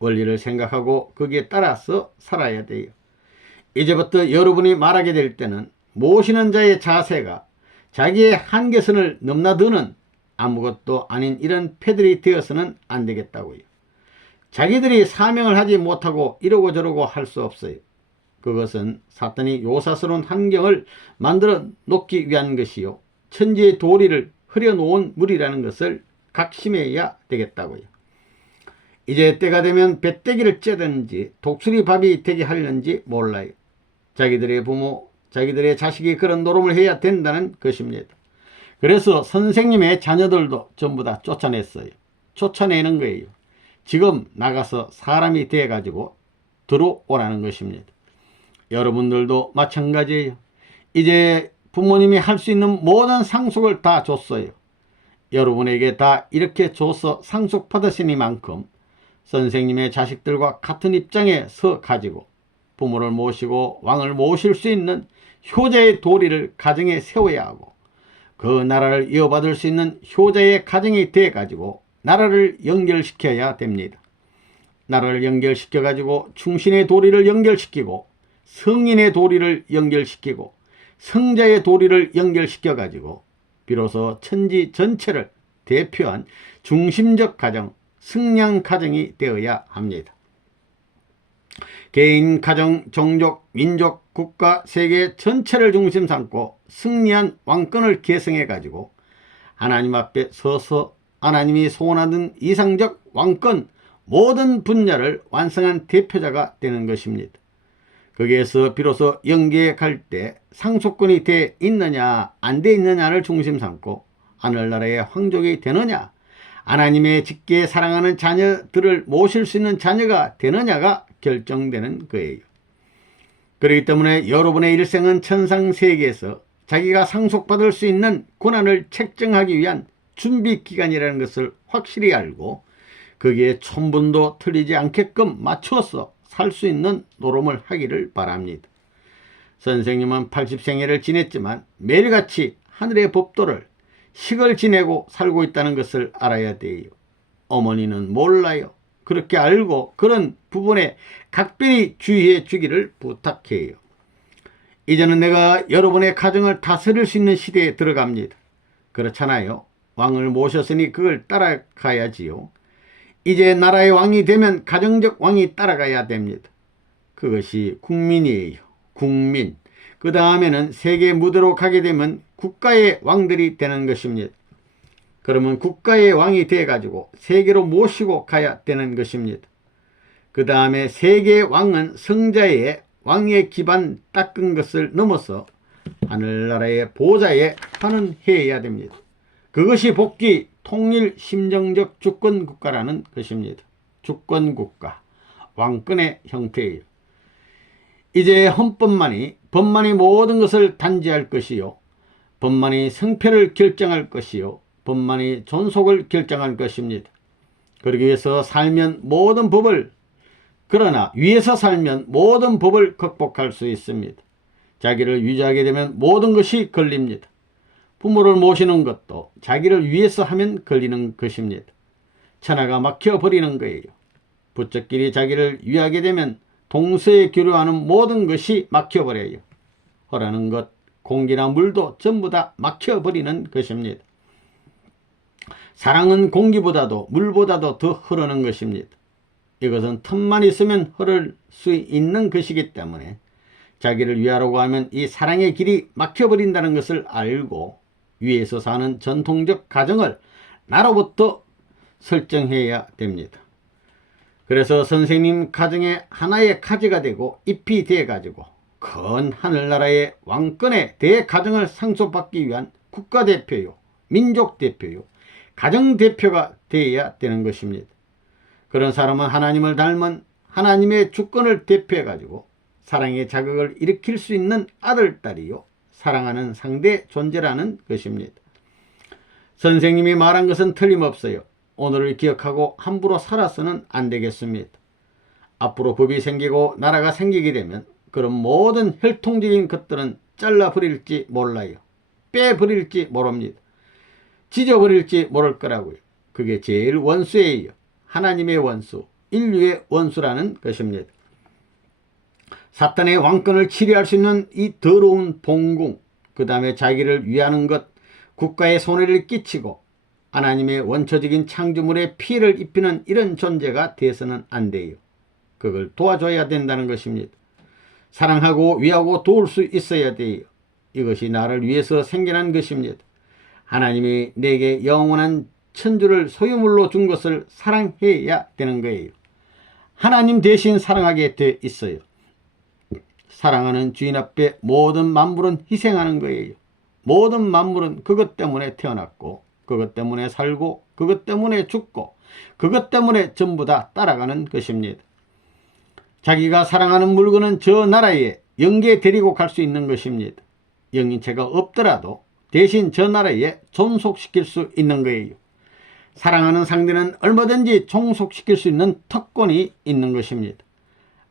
원리를 생각하고 거기에 따라서 살아야 돼요. 이제부터 여러분이 말하게 될 때는 모시는 자의 자세가 자기의 한계선을 넘나드는 아무것도 아닌 이런 패들이 되어서는 안 되겠다고요. 자기들이 사명을 하지 못하고 이러고 저러고 할 수 없어요. 그것은 사탄이 요사스러운 환경을 만들어 놓기 위한 것이요, 천지의 도리를 흐려놓은 물이라는 것을 각심해야 되겠다고요. 이제 때가 되면 배때기를 째든지 독수리 밥이 되게 하려는지 몰라요. 자기들의 부모, 자기들의 자식이 그런 노름을 해야 된다는 것입니다. 그래서 선생님의 자녀들도 전부 다 쫓아냈어요. 쫓아내는 거예요. 지금 나가서 사람이 돼가지고 들어오라는 것입니다. 여러분들도 마찬가지예요. 이제 부모님이 할 수 있는 모든 상속을 다 줬어요. 여러분에게 다 이렇게 줘서 상속받으시니만큼 선생님의 자식들과 같은 입장에 서 가지고 부모를 모시고 왕을 모실 수 있는 효자의 도리를 가정에 세워야 하고 그 나라를 이어받을 수 있는 효자의 가정이 돼 가지고 나라를 연결시켜야 됩니다. 나라를 연결시켜 가지고 충신의 도리를 연결시키고 성인의 도리를 연결시키고 성자의 도리를 연결시켜 가지고 비로소 천지 전체를 대표한 중심적 가정, 승량 가정이 되어야 합니다. 개인, 가정, 종족, 민족, 국가, 세계 전체를 중심 삼고 승리한 왕권을 계승해 가지고 하나님 앞에 서서 하나님이 소원하던 이상적 왕권 모든 분야를 완성한 대표자가 되는 것입니다. 거기에서 비로소 영계에 갈 때 상속권이 돼 있느냐 안 돼 있느냐를 중심 삼고 하늘나라의 황족이 되느냐 하나님의 직계 사랑하는 자녀들을 모실 수 있는 자녀가 되느냐가 결정되는 거예요. 그렇기 때문에 여러분의 일생은 천상세계에서 자기가 상속받을 수 있는 고난을 책정하기 위한 준비 기간이라는 것을 확실히 알고 거기에 천분도 틀리지 않게끔 맞추어서 살 수 있는 노름을 하기를 바랍니다. 선생님은 80생애를 지냈지만 매일같이 하늘의 법도를 식을 지내고 살고 있다는 것을 알아야 돼요. 어머니는 몰라요. 그렇게 알고 그런 부분에 각별히 주의해 주기를 부탁해요. 이제는 내가 여러분의 가정을 다스릴 수 있는 시대에 들어갑니다. 그렇잖아요. 왕을 모셨으니 그걸 따라가야지요. 이제 나라의 왕이 되면 가정적 왕이 따라가야 됩니다. 그것이 국민이에요. 국민. 그 다음에는 세계 무대로 가게 되면 국가의 왕들이 되는 것입니다. 그러면 국가의 왕이 돼가지고 세계로 모시고 가야 되는 것입니다. 그 다음에 세계 왕은 성자의 왕의 기반 닦은 것을 넘어서 하늘나라의 보좌에 환원해야 됩니다. 그것이 복귀 통일 심정적 주권국가라는 것입니다. 주권국가, 왕권의 형태예요. 이제 헌법만이 법만이 모든 것을 단지할 것이요, 법만이 성패를 결정할 것이요, 법만이 존속을 결정할 것입니다. 그러기 위해서 살면 모든 법을, 그러나 위에서 살면 모든 법을 극복할 수 있습니다. 자기를 위조하게 되면 모든 것이 걸립니다. 부모를 모시는 것도 자기를 위해서 하면 걸리는 것입니다. 천하가 막혀버리는 거예요. 부처끼리 자기를 위하게 되면 동서에 교류하는 모든 것이 막혀버려요. 허라는 것, 공기나 물도 전부 다 막혀버리는 것입니다. 사랑은 공기보다도 물보다도 더 흐르는 것입니다. 이것은 틈만 있으면 흐를 수 있는 것이기 때문에 자기를 위하려고 하면 이 사랑의 길이 막혀버린다는 것을 알고 위에서 사는 전통적 가정을 나로부터 설정해야 됩니다. 그래서 선생님 가정의 하나의 가지가 되고 잎이 되어가지고 큰 하늘나라의 왕권의 대가정을 상속받기 위한 국가대표요, 민족대표요, 가정대표가 되어야 되는 것입니다. 그런 사람은 하나님을 닮은 하나님의 주권을 대표해가지고 사랑의 자극을 일으킬 수 있는 아들, 딸이요, 사랑하는 상대 존재라는 것입니다. 선생님이 말한 것은 틀림없어요. 오늘을 기억하고 함부로 살아서는 안 되겠습니다. 앞으로 법이 생기고 나라가 생기게 되면 그런 모든 혈통적인 것들은 잘라버릴지 몰라요. 빼버릴지 모릅니다. 찢어버릴지 모를 거라고요. 그게 제일 원수예요. 하나님의 원수, 인류의 원수라는 것입니다. 사탄의 왕권을 치리할 수 있는 이 더러운 봉궁, 그 다음에 자기를 위하는 것, 국가에 손해를 끼치고 하나님의 원초적인 창조물에 피해를 입히는 이런 존재가 돼서는 안 돼요. 그걸 도와줘야 된다는 것입니다. 사랑하고 위하고 도울 수 있어야 돼요. 이것이 나를 위해서 생겨난 것입니다. 하나님이 내게 영원한 천주를 소유물로 준 것을 사랑해야 되는 거예요. 하나님 대신 사랑하게 돼 있어요. 사랑하는 주인 앞에 모든 만물은 희생하는 거예요. 모든 만물은 그것 때문에 태어났고 그것 때문에 살고 그것 때문에 죽고 그것 때문에 전부 다 따라가는 것입니다. 자기가 사랑하는 물건은 저 나라에 영계 데리고 갈 수 있는 것입니다. 영인체가 없더라도 대신 저 나라에 존속시킬 수 있는 거예요. 사랑하는 상대는 얼마든지 종속시킬 수 있는 특권이 있는 것입니다.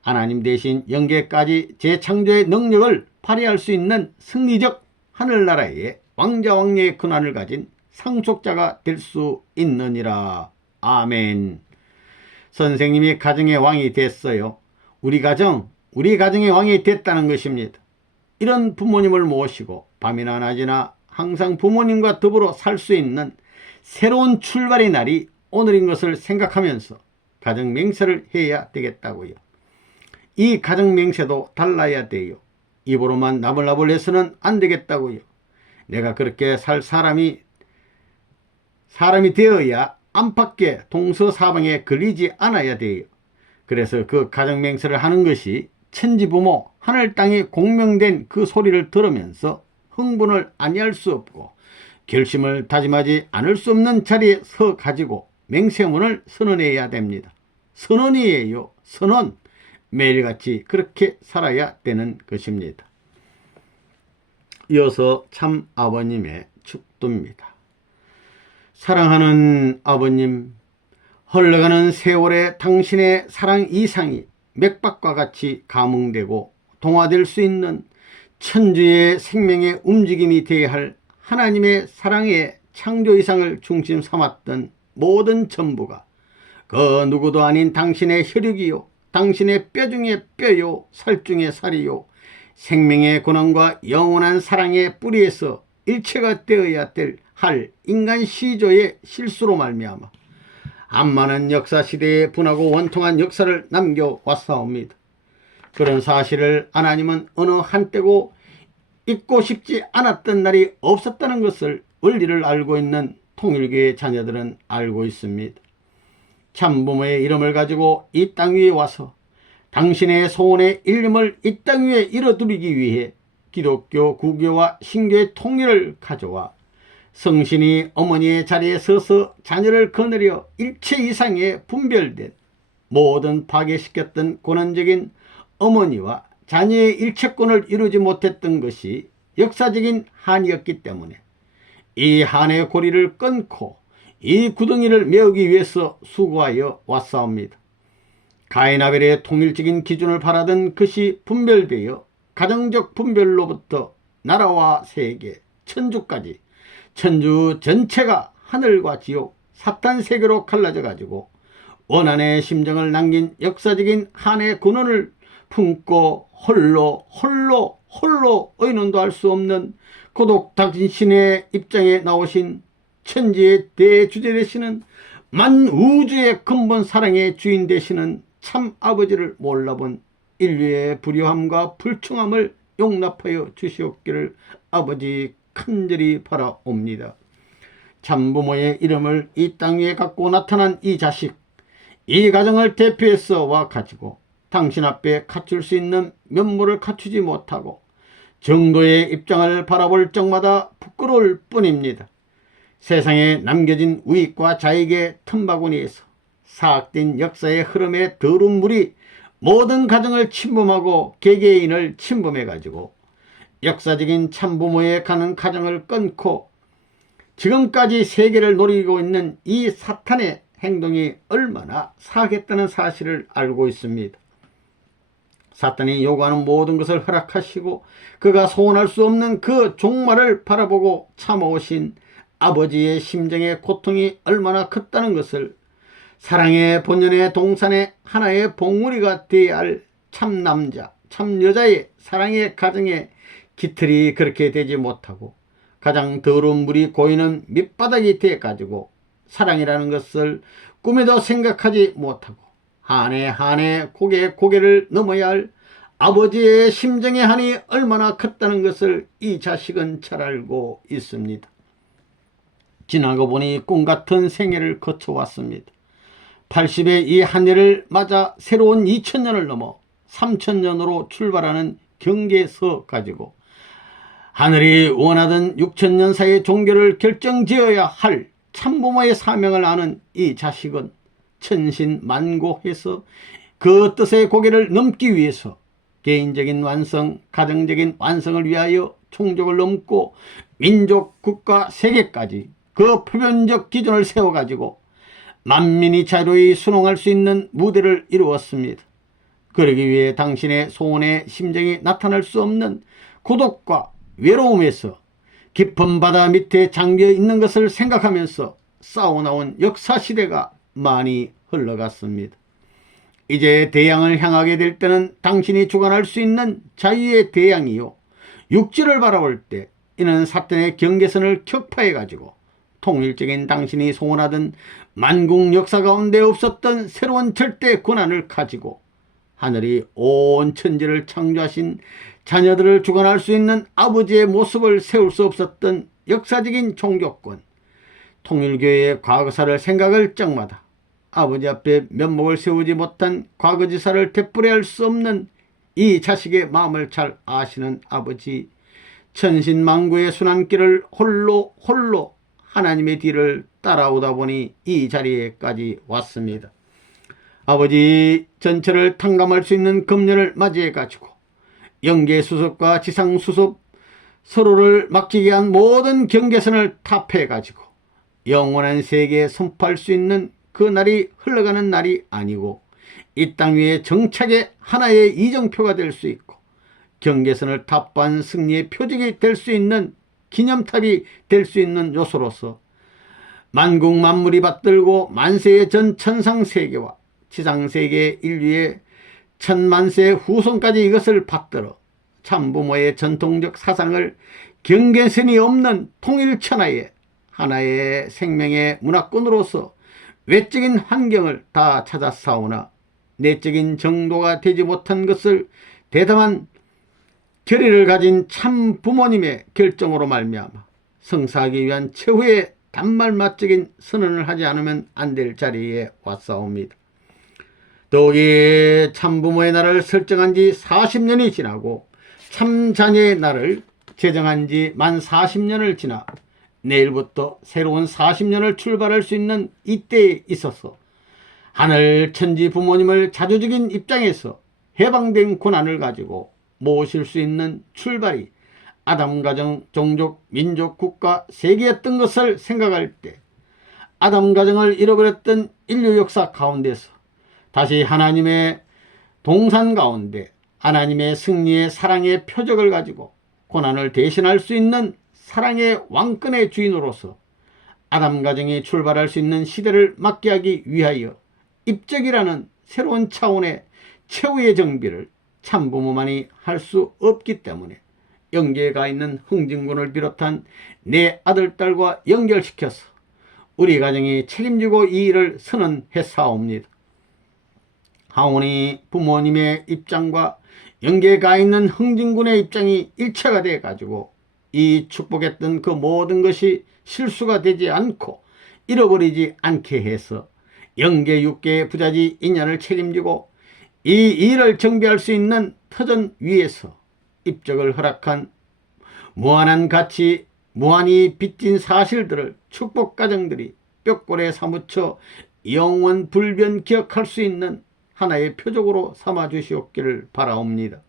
하나님 대신 영계까지 재창조의 능력을 발휘할 수 있는 승리적 하늘나라의 왕자 왕녀의 권한을 가진 상속자가 될 수 있느니라. 아멘. 선생님이 가정의 왕이 됐어요. 우리 가정의 왕이 됐다는 것입니다. 이런 부모님을 모시고 밤이나 낮이나 항상 부모님과 더불어 살 수 있는 새로운 출발의 날이 오늘인 것을 생각하면서 가정 맹세를 해야 되겠다고요. 이 가정 맹세도 달라야 돼요. 입으로만 나불나불 해서는 안 되겠다고요. 내가 그렇게 살 사람이 되어야 안팎의 동서사방에 걸리지 않아야 돼요. 그래서 그 가정 맹세를 하는 것이 천지부모 하늘 땅에 공명된 그 소리를 들으면서 흥분을 아니할 수 없고 결심을 다짐하지 않을 수 없는 자리에 서 가지고 맹세문을 선언해야 됩니다. 선언이에요. 선언. 매일같이 그렇게 살아야 되는 것입니다. 이어서 참 아버님의 축도입니다. 사랑하는 아버님, 흘러가는 세월에 당신의 사랑 이상이 맥박과 같이 감응되고 동화될 수 있는 천주의 생명의 움직임이 되어야 할 하나님의 사랑의 창조 이상을 중심 삼았던 모든 전부가 그 누구도 아닌 당신의 혈육이요, 당신의 뼈 중에 뼈요, 살 중에 살이요, 생명의 근원과 영원한 사랑의 뿌리에서 일체가 되어야 할 인간 시조의 실수로 말미암아 암많은 역사시대에 분하고 원통한 역사를 남겨왔사옵니다. 그런 사실을 하나님은 어느 한때고 잊고 싶지 않았던 날이 없었다는 것을 원리를 알고 있는 통일교의 자녀들은 알고 있습니다. 참부모의 이름을 가지고 이 땅 위에 와서 당신의 소원의 일념을 이 땅 위에 이뤄두리기 위해 기독교, 구교와 신교의 통일을 가져와 성신이 어머니의 자리에 서서 자녀를 거느려 일체 이상의 분별된 모든 파괴시켰던 고난적인 어머니와 자녀의 일체권을 이루지 못했던 것이 역사적인 한이었기 때문에 이 한의 고리를 끊고 이 구덩이를 메우기 위해서 수고하여 왔사옵니다. 가인 아벨의 통일적인 기준을 바라던 것이 분별되어 가정적 분별로부터 나라와 세계, 천주까지 천주 전체가 하늘과 지옥, 사탄 세계로 갈라져 가지고 원한의 심정을 남긴 역사적인 한의 근원을 품고 홀로 의논도 할 수 없는 고독 당신의 입장에 나오신 천지의 대주제 되시는 만우주의 근본 사랑의 주인 되시는 참 아버지를 몰라본 인류의 불효함과 불충함을 용납하여 주시옵기를 아버지 간절히 바라옵니다. 참부모의 이름을 이 땅 위에 갖고 나타난 이 자식, 이 가정을 대표해서 와 가지고 당신 앞에 갖출 수 있는 면모를 갖추지 못하고 정도의 입장을 바라볼 적마다 부끄러울 뿐입니다. 세상에 남겨진 우익과 자익의 틈바구니에서 사악된 역사의 흐름에 더러운 물이 모든 가정을 침범하고 개개인을 침범해가지고 역사적인 참부모에 가는 가정을 끊고 지금까지 세계를 노리고 있는 이 사탄의 행동이 얼마나 사악했다는 사실을 알고 있습니다. 사탄이 요구하는 모든 것을 허락하시고 그가 소원할 수 없는 그 종말을 바라보고 참아오신 아버지의 심정의 고통이 얼마나 컸다는 것을 사랑의 본연의 동산의 하나의 봉우리가 되어야 할 참남자, 참여자의 사랑의 가정의 깃털이 그렇게 되지 못하고 가장 더러운 물이 고이는 밑바닥이 되어가지고 사랑이라는 것을 꿈에도 생각하지 못하고 한해 고개를 넘어야 할 아버지의 심정의 한이 얼마나 컸다는 것을 이 자식은 잘 알고 있습니다. 지나고 보니 꿈같은 생애를 거쳐왔습니다. 80의 이 한 해를 맞아 새로운 2000년을 넘어 3000년으로 출발하는 경계서 가지고 하늘이 원하던 6000년 사이의 종교를 결정지어야 할 참부모의 사명을 아는 이 자식은 천신만고해서 그 뜻의 고개를 넘기 위해서 개인적인 완성, 가정적인 완성을 위하여 총족을 넘고 민족, 국가, 세계까지 그 표면적 기준을 세워가지고 만민이 자유로이 순응할 수 있는 무대를 이루었습니다. 그러기 위해 당신의 소원의 심정이 나타날 수 없는 고독과 외로움에서 깊은 바다 밑에 잠겨 있는 것을 생각하면서 싸워나온 역사시대가 많이 흘러갔습니다. 이제 대양을 향하게 될 때는 당신이 주관할 수 있는 자유의 대양이요, 육지를 바라볼 때 이는 사탄의 경계선을 격파해 가지고 통일적인 당신이 소원하던 만국 역사 가운데 없었던 새로운 절대 권한을 가지고 하늘이 온 천지를 창조하신 자녀들을 주관할 수 있는 아버지의 모습을 세울 수 없었던 역사적인 종교권, 통일교회의 과거사를 생각할 적마다 아버지 앞에 면목을 세우지 못한 과거지사를 되풀이할 수 없는 이 자식의 마음을 잘 아시는 아버지, 천신만고의 순환길을 홀로 하나님의 뒤를 따라오다 보니 이 자리에까지 왔습니다. 아버지 전체를 탕감할 수 있는 금년을 맞이해 가지고 영계수습과 지상수습 서로를 맡기게 한 모든 경계선을 타파해 가지고 영원한 세계에 선포할 수 있는 그 날이 흘러가는 날이 아니고 이 땅 위에 정착의 하나의 이정표가 될 수 있고 경계선을 타파한 승리의 표적이 될 수 있는 기념탑이 될 수 있는 요소로서 만국 만물이 받들고 만세의 전 천상세계와 지상세계 인류의 천만세 후손까지 이것을 받들어 참부모의 전통적 사상을 경계선이 없는 통일천하의 하나의 생명의 문화권으로서 외적인 환경을 다 찾아싸우나 내적인 정도가 되지 못한 것을 대담한 결의를 가진 참 부모님의 결정으로 말미암아 성사하기 위한 최후의 단말마적인 선언을 하지 않으면 안 될 자리에 왔사옵니다. 더욱이 참부모의 날을 설정한 지 40년이 지나고 참자녀의 날을 제정한 지 만 40년을 지나 내일부터 새로운 40년을 출발할 수 있는 이때에 있어서 하늘 천지 부모님을 자조적인 입장에서 해방된 고난을 가지고 모실 수 있는 출발이 아담 가정, 종족, 민족, 국가, 세계였던 것을 생각할 때 아담 가정을 잃어버렸던 인류 역사 가운데서 다시 하나님의 동산 가운데 하나님의 승리의 사랑의 표적을 가지고 고난을 대신할 수 있는 사랑의 왕권의 주인으로서 아담 가정이 출발할 수 있는 시대를 맞게 하기 위하여 입적이라는 새로운 차원의 최후의 정비를 참부모만이 할 수 없기 때문에 영계에 가 있는 흥진군을 비롯한 내 아들, 딸과 연결시켜서 우리 가정이 책임지고 이 일을 선언했사옵니다. 하오니 부모님의 입장과 영계에 가 있는 흥진군의 입장이 일체가 되어 가지고 이 축복했던 그 모든 것이 실수가 되지 않고 잃어버리지 않게 해서 영계 육계의 부자지 인연을 책임지고 이 일을 정비할 수 있는 터전 위에서 입적을 허락한 무한한 가치, 무한히 빚진 사실들을 축복 가정들이 뼈골에 사무쳐 영원 불변 기억할 수 있는 하나의 표적으로 삼아 주시옵기를 바라옵니다.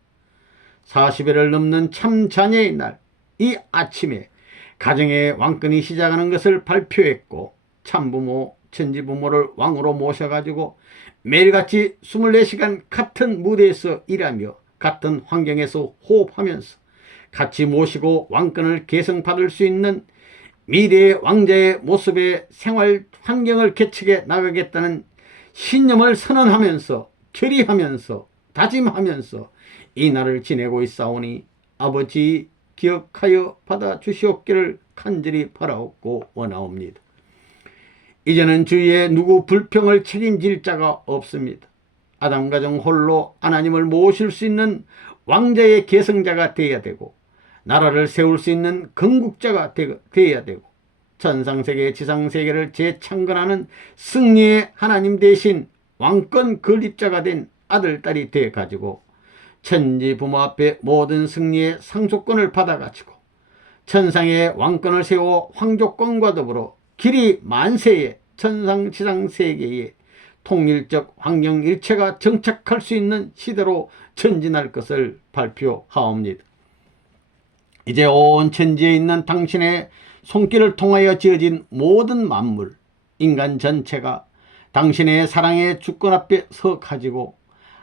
40회를 넘는 참 자녀의 날, 이 아침에 가정의 왕권이 시작하는 것을 발표했고 참부모, 천지부모를 왕으로 모셔가지고 매일같이 24시간 같은 무대에서 일하며 같은 환경에서 호흡하면서 같이 모시고 왕권을 계승받을 수 있는 미래의 왕자의 모습의 생활 환경을 개척해 나가겠다는 신념을 선언하면서 결의하면서 다짐하면서 이 날을 지내고 있사오니 아버지 기억하여 받아주시옵기를 간절히 바라옵고 원하옵니다. 이제는 주위에 누구 불평을 책임질 자가 없습니다. 아담 가정 홀로 하나님을 모실 수 있는 왕자의 계승자가 되어야 되고 나라를 세울 수 있는 건국자가 되어야 되고 천상세계 지상세계를 재창건하는 승리의 하나님 대신 왕권 건립자가 된 아들, 딸이 되어 가지고 천지 부모 앞에 모든 승리의 상속권을 받아 가지고 천상의 왕권을 세워 황족권과 더불어 길이 만세의 천상 지상 세계에 통일적 환경 일체가 정착할 수 있는 시대로 전진할 것을 발표하옵니다. 이제 온 천지에 있는 당신의 손길을 통하여 지어진 모든 만물, 인간 전체가 당신의 사랑의 주권 앞에 서 가지고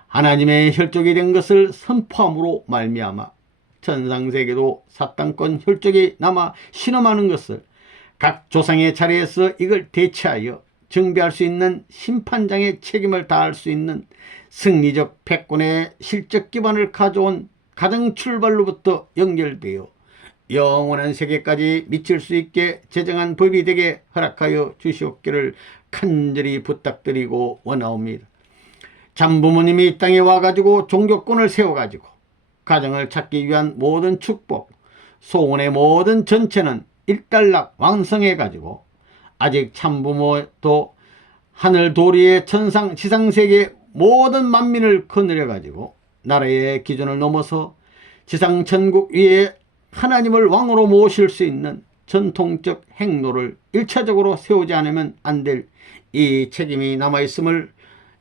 하나님의 혈족이 된 것을 선포함으로 말미암아 천상세계도 사탄권 혈족이 남아 신음하는 것을 각 조상의 자리에서 이걸 대체하여 정비할 수 있는 심판장의 책임을 다할 수 있는 승리적 패권의 실적 기반을 가져온 가정 출발로부터 연결되어 영원한 세계까지 미칠 수 있게 제정한 법이 되게 허락하여 주시옵기를 간절히 부탁드리고 원하옵니다. 참부모님이 이 땅에 와가지고 종교권을 세워가지고 가정을 찾기 위한 모든 축복, 소원의 모든 전체는 일단락 완성해가지고 아직 참부모도 하늘 도리의 천상 지상세계 모든 만민을 거느려가지고 나라의 기준을 넘어서 지상천국 위에 하나님을 왕으로 모실 수 있는 전통적 행로를 일차적으로 세우지 않으면 안 될 이 책임이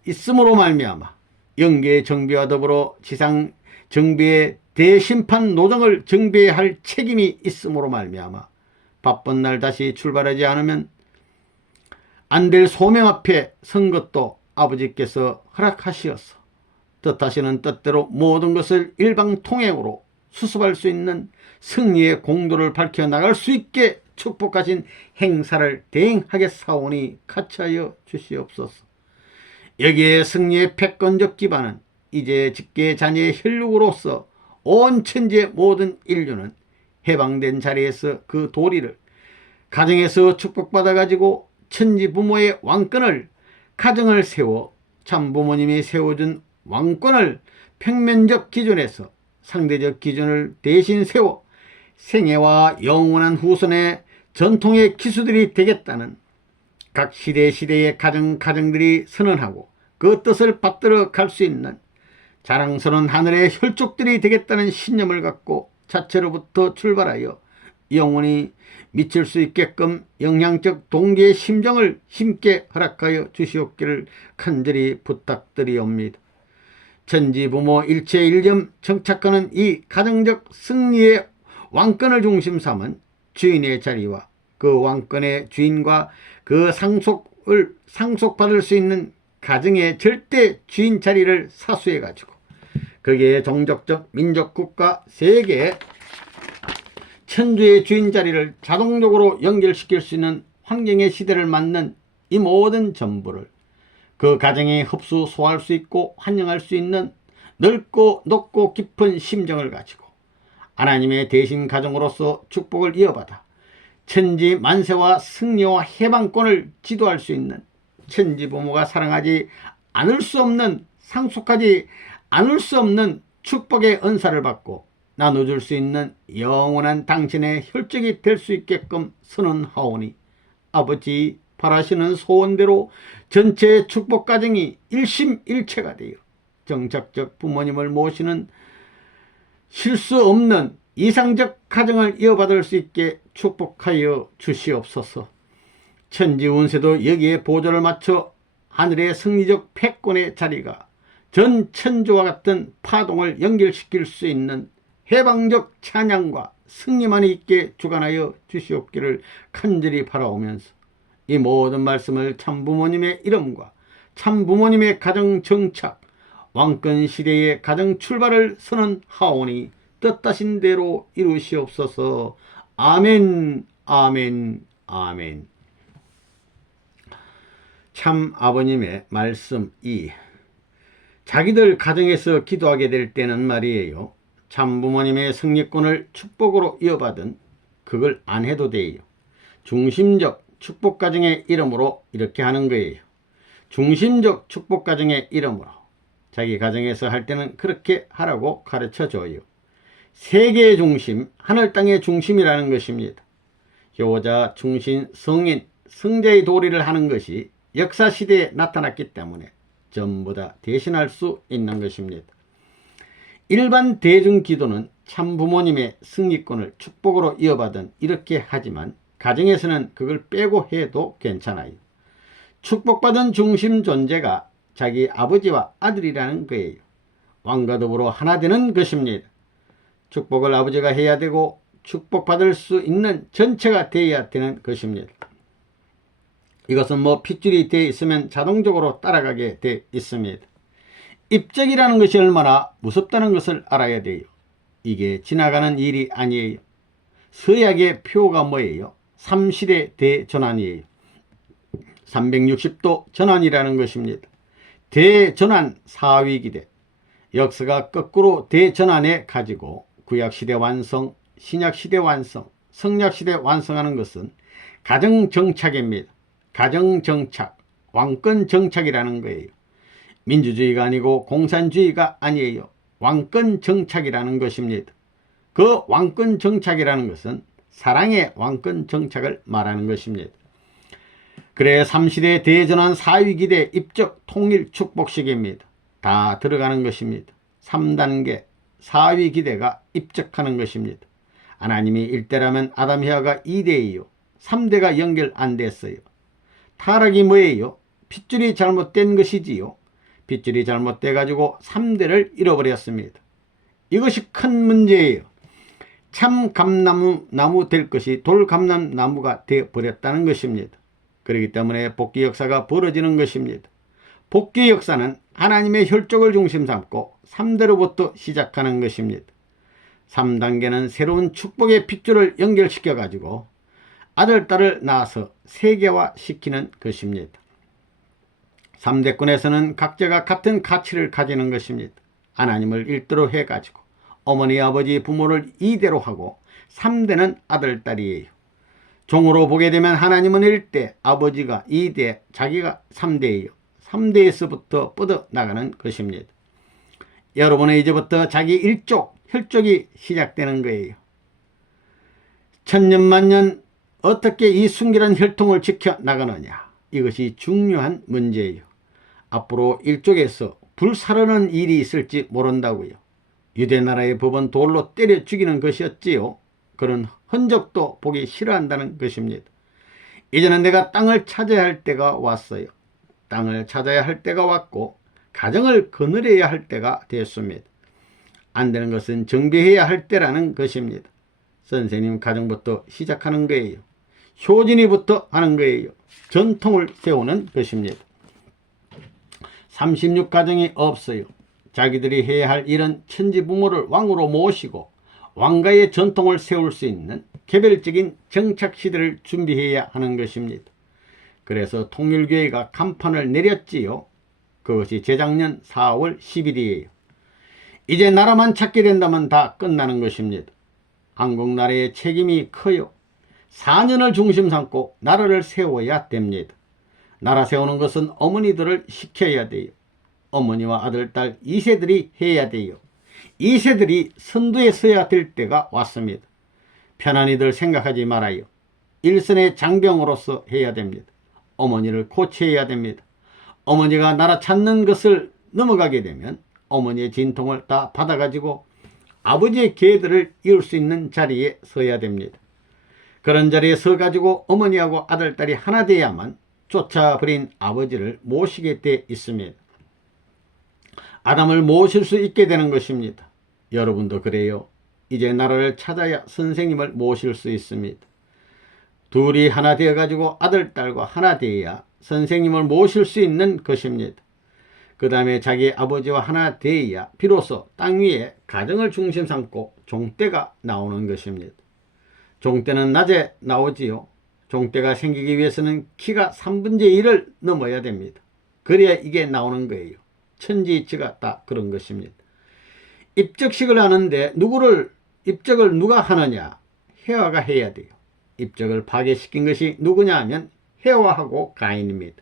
있음으로 말미암아 영계 정비와 더불어 지상 정비의 대심판 노정을 정비해야 할 책임이 있음으로 말미암아 바쁜 날 다시 출발하지 않으면 안 될 소명 앞에 선 것도 아버지께서 허락하시었어. 뜻하시는 뜻대로 모든 것을 일방통행으로 수습할 수 있는 승리의 공도를 밝혀나갈 수 있게 축복하신 행사를 대행하겠사오니 같이하여 주시옵소서. 여기에 승리의 패권적 기반은 이제 직계 자녀의 혈육으로서 온 천지의 모든 인류는 해방된 자리에서 그 도리를 가정에서 축복받아 가지고 천지 부모의 왕권을 가정을 세워 참 부모님이 세워준 왕권을 평면적 기준에서 상대적 기준을 대신 세워 생애와 영원한 후손의 전통의 기수들이 되겠다는 각 시대의 가정들이 선언하고 그 뜻을 받들어 갈 수 있는 자랑스러운 하늘의 혈족들이 되겠다는 신념을 갖고 자체로부터 출발하여 영원히 미칠 수 있게끔 영향적 동기의 심정을 힘께 허락하여 주시옵기를 간절히 부탁드리옵니다. 천지부모 일체일념 정착하는 이 가정적 승리의 왕권을 중심 삼은 주인의 자리와 그 왕권의 주인과 그 상속받을 수 있는 가정의 절대 주인 자리를 사수해 가지고 거기에 종족적 민족국가 세계의 천주의 주인 자리를 자동적으로 연결시킬 수 있는 환경의 시대를 맞는 이 모든 전부를 그 가정에 흡수 소화할 수 있고 환영할 수 있는 넓고 높고 깊은 심정을 가지고 하나님의 대신 가정으로서 축복을 이어받아 천지 만세와 승리와 해방권을 지도할 수 있는 천지 부모가 사랑하지 않을 수 없는 상속하지 않을 수 없는 축복의 은사를 받고 나눠줄 수 있는 영원한 당신의 혈족이 될 수 있게끔 선언하오니 아버지 바라시는 소원대로 전체 축복 가정이 일심일체가 되어 정착적 부모님을 모시는 실수 없는 이상적 가정을 이어받을 수 있게 축복하여 주시옵소서. 천지 운세도 여기에 보조를 맞춰 하늘의 승리적 패권의 자리가 전 천주와 같은 파동을 연결시킬 수 있는 해방적 찬양과 승리만이 있게 주관하여 주시옵기를 간절히 바라오면서 이 모든 말씀을 참부모님의 이름과 참부모님의 가정 정착 왕권 시대의 가정 출발을 선언하오니 뜻하신 대로 이루시옵소서. 아멘 아멘 아멘. 참 아버님의 말씀 2. 자기들 가정에서 기도하게 될 때는 말이에요, 참 부모님의 승리권을 축복으로 이어받은 그걸 안 해도 돼요. 중심적 축복 가정의 이름으로 이렇게 하는 거예요. 중심적 축복 가정의 이름으로 자기 가정에서 할 때는 그렇게 하라고 가르쳐 줘요. 세계의 중심, 하늘 땅의 중심이라는 것입니다. 효자, 충신, 성인, 성자의 도리를 하는 것이 역사시대에 나타났기 때문에 전부 다 대신할 수 있는 것입니다. 일반 대중기도는 참부모님의 승리권을 축복으로 이어받은 이렇게 하지만 가정에서는 그걸 빼고 해도 괜찮아요. 축복받은 중심 존재가 자기 아버지와 아들이라는 거예요. 왕과 더불어 하나 되는 것입니다. 축복을 아버지가 해야 되고 축복받을 수 있는 전체가 되어야 되는 것입니다. 이것은 핏줄이 되어 있으면 자동적으로 따라가게 되어 있습니다. 입적이라는 것이 얼마나 무섭다는 것을 알아야 돼요. 이게 지나가는 일이 아니에요. 서약의 표가 뭐예요? 3시대 대전환이에요. 360도 전환이라는 것입니다. 대전환 사위기대. 역사가 거꾸로 대전환해 가지고 구약시대 완성, 신약시대 완성, 성약시대 완성하는 것은 가정정착입니다. 가정정착, 왕권정착이라는 거예요. 민주주의가 아니고 공산주의가 아니에요. 왕권정착이라는 것입니다. 그 왕권정착이라는 것은 사랑의 왕권정착을 말하는 것입니다. 그래 3시대 대전환 사위기대 입적 통일 축복식입니다. 다 들어가는 것입니다. 3단계 사위기대가 입적하는 것입니다. 하나님이 1대라면 아담 헤아가 2대예요. 3대가 연결 안 됐어요. 타락이 뭐예요? 핏줄이 잘못된 것이지요. 핏줄이 잘못돼 가지고 3대를 잃어버렸습니다. 이것이 큰 문제예요. 참 감나무 될 것이 돌감나무가 되어버렸다는 것입니다. 그렇기 때문에 복귀 역사가 벌어지는 것입니다. 복귀 역사는 하나님의 혈족을 중심 삼고 3대로부터 시작하는 것입니다. 3단계는 새로운 축복의 핏줄을 연결시켜 가지고 아들, 딸을 낳아서 세계화시키는 것입니다. 3대권에서는 각자가 같은 가치를 가지는 것입니다. 하나님을 1대로 해가지고 어머니, 아버지, 부모를 2대로 하고 3대는 아들, 딸이에요. 종으로 보게 되면 하나님은 1대, 아버지가 2대, 자기가 3대예요. 3대에서부터 뻗어나가는 것입니다. 여러분은 이제부터 자기 일족, 혈족이 시작되는 거예요. 천년만년 어떻게 이 순결한 혈통을 지켜나가느냐, 이것이 중요한 문제예요. 앞으로 일족에서 불사르는 일이 있을지 모른다고요. 유대나라의 법은 돌로 때려 죽이는 것이었지요. 그런 흔적도 보기 싫어한다는 것입니다. 이제는 내가 땅을 찾아야 할 때가 왔어요. 땅을 찾아야 할 때가 왔고 가정을 거느려야 할 때가 됐습니다. 안 되는 것은 정비해야 할 때라는 것입니다. 선생님 가정부터 시작하는 거예요. 효진이부터 하는 거예요. 전통을 세우는 것입니다. 36가정이 없어요. 자기들이 해야 할 일은 천지부모를 왕으로 모시고 왕가의 전통을 세울 수 있는 개별적인 정착시대를 준비해야 하는 것입니다. 그래서 통일교회가 간판을 내렸지요. 그것이 재작년 4월 10일이에요. 이제 나라만 찾게 된다면 다 끝나는 것입니다. 한국 나라의 책임이 커요. 4년을 중심 삼고 나라를 세워야 됩니다. 나라 세우는 것은 어머니들을 시켜야 돼요. 어머니와 아들, 딸 2세들이 해야 돼요. 2세들이 선두에 서야 될 때가 왔습니다. 편안히들 생각하지 말아요. 일선의 장병으로서 해야 됩니다. 어머니를 코치해야 됩니다. 어머니가 나라 찾는 것을 넘어가게 되면 어머니의 진통을 다 받아가지고 아버지의 계들을 이을 수 있는 자리에 서야 됩니다. 그런 자리에 서가지고 어머니하고 아들, 딸이 하나 돼야만 쫓아버린 아버지를 모시게 돼 있습니다. 아담을 모실 수 있게 되는 것입니다. 여러분도 그래요. 이제 나라를 찾아야 선생님을 모실 수 있습니다. 둘이 하나 되어가지고 아들, 딸과 하나 되어야 선생님을 모실 수 있는 것입니다. 그 다음에 자기 아버지와 하나 되어야 비로소 땅 위에 가정을 중심 삼고 종대가 나오는 것입니다. 종대는 낮에 나오지요. 종대가 생기기 위해서는 키가 3분의 1을 넘어야 됩니다. 그래야 이게 나오는 거예요. 천지이치가 다 그런 것입니다. 입적식을 하는데 입적을 누가 하느냐? 헤아가 해야 돼요. 입적을 파괴시킨 것이 누구냐 하면 헤아하고 가인입니다.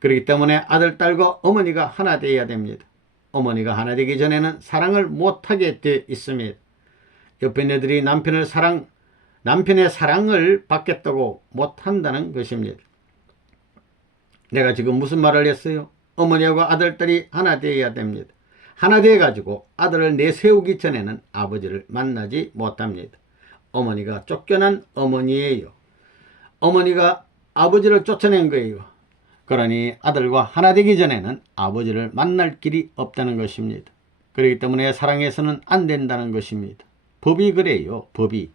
그렇기 때문에 아들, 딸과 어머니가 하나 되어야 됩니다. 어머니가 하나 되기 전에는 사랑을 못하게 되어 있습니다. 옆에 애들이 남편의 사랑을 받겠다고 못한다는 것입니다. 내가 지금 무슨 말을 했어요? 어머니하고 아들, 딸이 하나 되어야 됩니다. 하나 되어가지고 아들을 내세우기 전에는 아버지를 만나지 못합니다. 어머니가 쫓겨난 어머니예요. 어머니가 아버지를 쫓아낸 거예요. 그러니 아들과 하나 되기 전에는 아버지를 만날 길이 없다는 것입니다. 그렇기 때문에 사랑해서는 안 된다는 것입니다. 법이 그래요. 법이.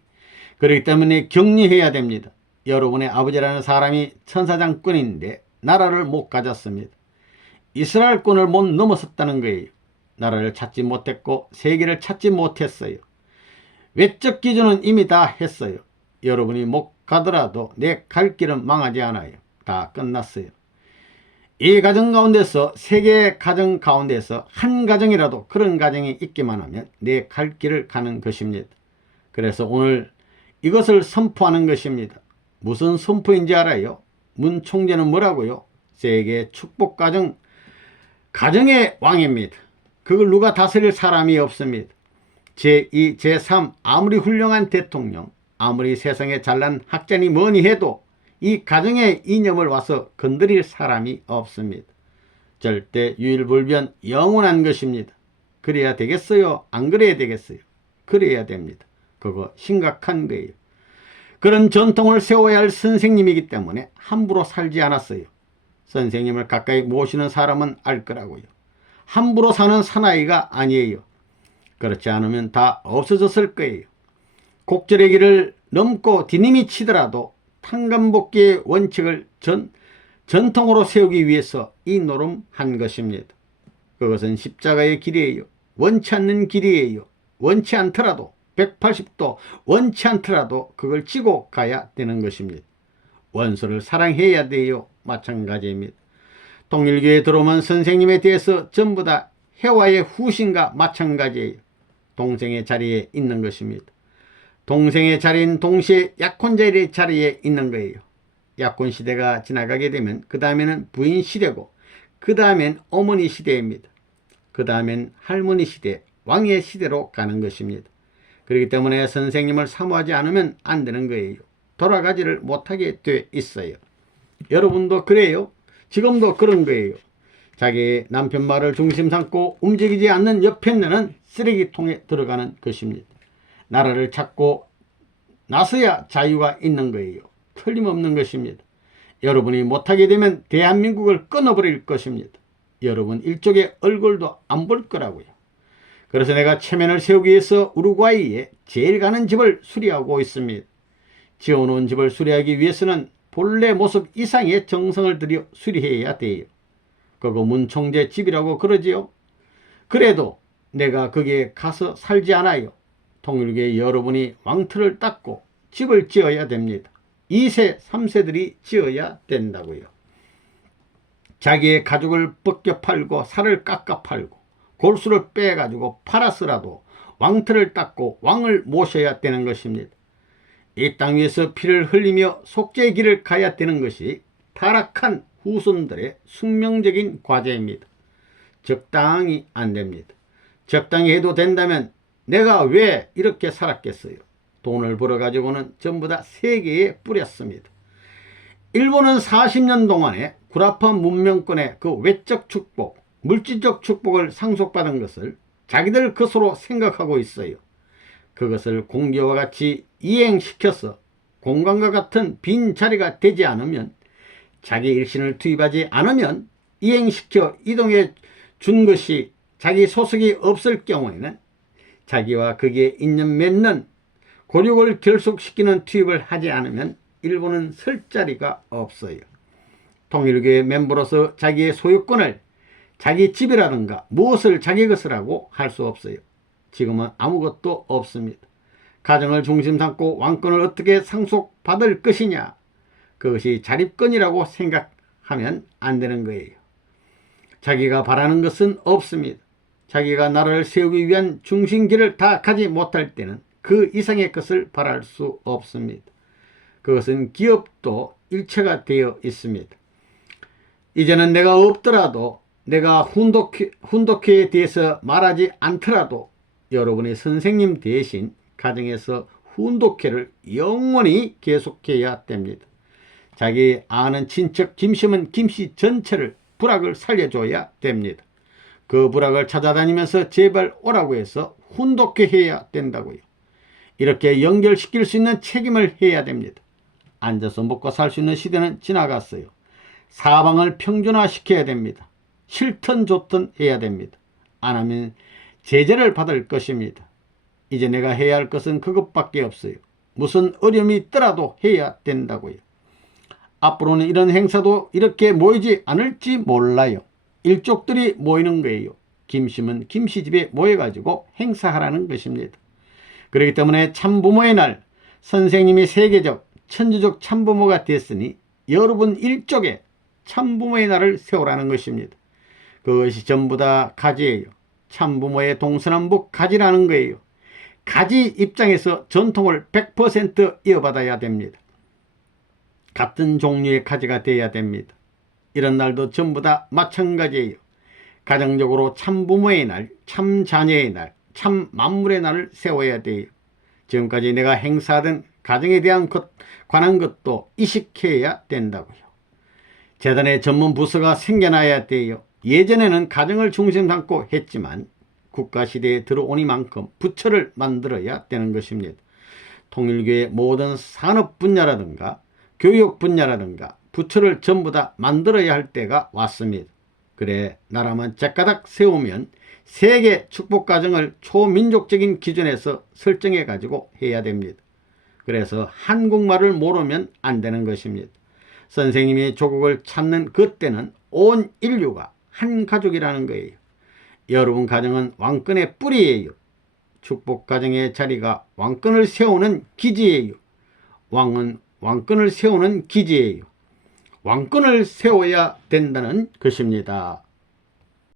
그렇기 때문에 격리해야 됩니다. 여러분의 아버지라는 사람이 천사장권인데 나라를 못 가졌습니다. 이스라엘권을 못 넘어섰다는 거예요. 나라를 찾지 못했고 세계를 찾지 못했어요. 외적 기준은 이미 다 했어요. 여러분이 못 가더라도 내 갈 길은 망하지 않아요. 다 끝났어요. 이 가정 가운데서 세계의 가정 가운데서 한 가정이라도 그런 가정이 있기만 하면 내 갈 길을 가는 것입니다. 그래서 오늘 이것을 선포하는 것입니다. 무슨 선포인지 알아요? 문 총재는 뭐라고요? 세계 축복 가정, 가정의 왕입니다. 그걸 누가 다스릴 사람이 없습니다. 제2, 제3 아무리 훌륭한 대통령, 아무리 세상에 잘난 학자니 뭐니 해도 이 가정의 이념을 와서 건드릴 사람이 없습니다. 절대 유일불변 영원한 것입니다. 그래야 되겠어요? 안 그래야 되겠어요? 그래야 됩니다. 그거 심각한 거예요. 그런 전통을 세워야 할 선생님이기 때문에 함부로 살지 않았어요. 선생님을 가까이 모시는 사람은 알 거라고요. 함부로 사는 사나이가 아니에요. 그렇지 않으면 다 없어졌을 거예요. 곡절의 길을 넘고 디님이 치더라도 탕감복귀의 원칙을 전통으로 세우기 위해서 이 노름한 것입니다. 그것은 십자가의 길이에요. 원치 않는 길이에요. 원치 않더라도 180도 원치 않더라도 그걸 지고 가야 되는 것입니다. 원수를 사랑해야 돼요. 마찬가지입니다. 통일교에 들어오면 선생님에 대해서 전부 다 해와의 후신과 마찬가지예요. 동생의 자리에 있는 것입니다. 동생의 자리는 동시에 약혼자의 자리에 있는 거예요. 약혼 시대가 지나가게 되면 그 다음에는 부인 시대고 그 다음엔 어머니 시대입니다. 그 다음엔 할머니 시대, 왕의 시대로 가는 것입니다. 그렇기 때문에 선생님을 사모하지 않으면 안 되는 거예요. 돌아가지를 못하게 돼 있어요. 여러분도 그래요? 지금도 그런 거예요. 자기 남편 말을 중심 삼고 움직이지 않는 옆편녀는 쓰레기통에 들어가는 것입니다. 나라를 찾고 나서야 자유가 있는 거예요. 틀림없는 것입니다. 여러분이 못하게 되면 대한민국을 끊어버릴 것입니다. 여러분 일족의 얼굴도 안 볼 거라고요. 그래서 내가 체면을 세우기 위해서 우루과이에 제일 가는 집을 수리하고 있습니다. 지어놓은 집을 수리하기 위해서는 본래 모습 이상의 정성을 들여 수리해야 돼요. 그거 문총재 집이라고 그러지요. 그래도 내가 거기에 가서 살지 않아요. 통일교의 여러분이 왕틀을 닦고 집을 지어야 됩니다. 2세, 3세들이 지어야 된다고요. 자기의 가족을 벗겨 팔고 살을 깎아 팔고 골수를 빼가지고 팔아서라도 왕틀을 닦고 왕을 모셔야 되는 것입니다. 이 땅 위에서 피를 흘리며 속죄의 길을 가야 되는 것이 타락한 후손들의 숙명적인 과제입니다. 적당히 안 됩니다. 적당히 해도 된다면 내가 왜 이렇게 살았겠어요? 돈을 벌어가지고는 전부 다 세계에 뿌렸습니다. 일본은 40년 동안에 구라파 문명권의 그 외적 축복, 물질적 축복을 상속받은 것을 자기들 것으로 생각하고 있어요. 그것을 공기와 같이 이행시켜서 공간과 같은 빈 자리가 되지 않으면 자기 일신을 투입하지 않으면 이행시켜 이동해 준 것이 자기 소속이 없을 경우에는 자기와 거기에 인연 맺는 고륙을 결속시키는 투입을 하지 않으면 일본은 설 자리가 없어요. 통일교의 멤버로서 자기의 소유권을 자기 집이라든가 무엇을 자기 것이라고 할 수 없어요. 지금은 아무것도 없습니다. 가정을 중심 삼고 왕권을 어떻게 상속받을 것이냐, 그것이 자립권이라고 생각하면 안 되는 거예요. 자기가 바라는 것은 없습니다. 자기가 나라를 세우기 위한 중심기를 다 가지 못할 때는 그 이상의 것을 바랄 수 없습니다. 그것은 기업도 일체가 되어 있습니다. 이제는 내가 없더라도, 내가 훈독회에 대해서 말하지 않더라도 여러분의 선생님 대신 가정에서 훈독회를 영원히 계속해야 됩니다. 자기 아는 친척 김씨면 김씨 전체를 부락을 살려줘야 됩니다. 그 부락을 찾아다니면서 제발 오라고 해서 훈독회 해야 된다고요. 이렇게 연결시킬 수 있는 책임을 해야 됩니다. 앉아서 먹고 살 수 있는 시대는 지나갔어요. 사방을 평준화시켜야 됩니다. 싫든 좋든 해야 됩니다. 안 하면 제재를 받을 것입니다. 이제 내가 해야 할 것은 그것밖에 없어요. 무슨 어려움이 있더라도 해야 된다고요. 앞으로는 이런 행사도 이렇게 모이지 않을지 몰라요. 일족들이 모이는 거예요. 김씨면 김씨 집에 모여가지고 행사하라는 것입니다. 그렇기 때문에 참부모의 날, 선생님이 세계적, 천주적 참부모가 됐으니 여러분 일족에 참부모의 날을 세우라는 것입니다. 그것이 전부 다 가지예요. 참부모의 동서남북 가지라는 거예요. 가지 입장에서 전통을 100% 이어받아야 됩니다. 같은 종류의 가지가 돼야 됩니다. 이런 날도 전부 다 마찬가지예요. 가정적으로 참부모의 날, 참자녀의 날, 참 만물의 날을 세워야 돼요. 지금까지 내가 행사하던 가정에 대한 관한 것도 이식해야 된다고요. 재단의 전문 부서가 생겨나야 돼요. 예전에는 가정을 중심 삼고 했지만 국가시대에 들어오니만큼 부처를 만들어야 되는 것입니다. 통일교의 모든 산업 분야라든가 교육 분야라든가 부처를 전부 다 만들어야 할 때가 왔습니다. 그래 나라만 째까닥 세우면 세계 축복과정을 초민족적인 기준에서 설정해 가지고 해야 됩니다. 그래서 한국말을 모르면 안 되는 것입니다. 선생님이 조국을 찾는 그때는 온 인류가 한 가족이라는 거예요. 여러분 가정은 왕권의 뿌리예요. 축복가정의 자리가 왕권을 세우는 기지예요. 왕은 왕권을 세우는 기지예요. 왕권을 세워야 된다는 것입니다.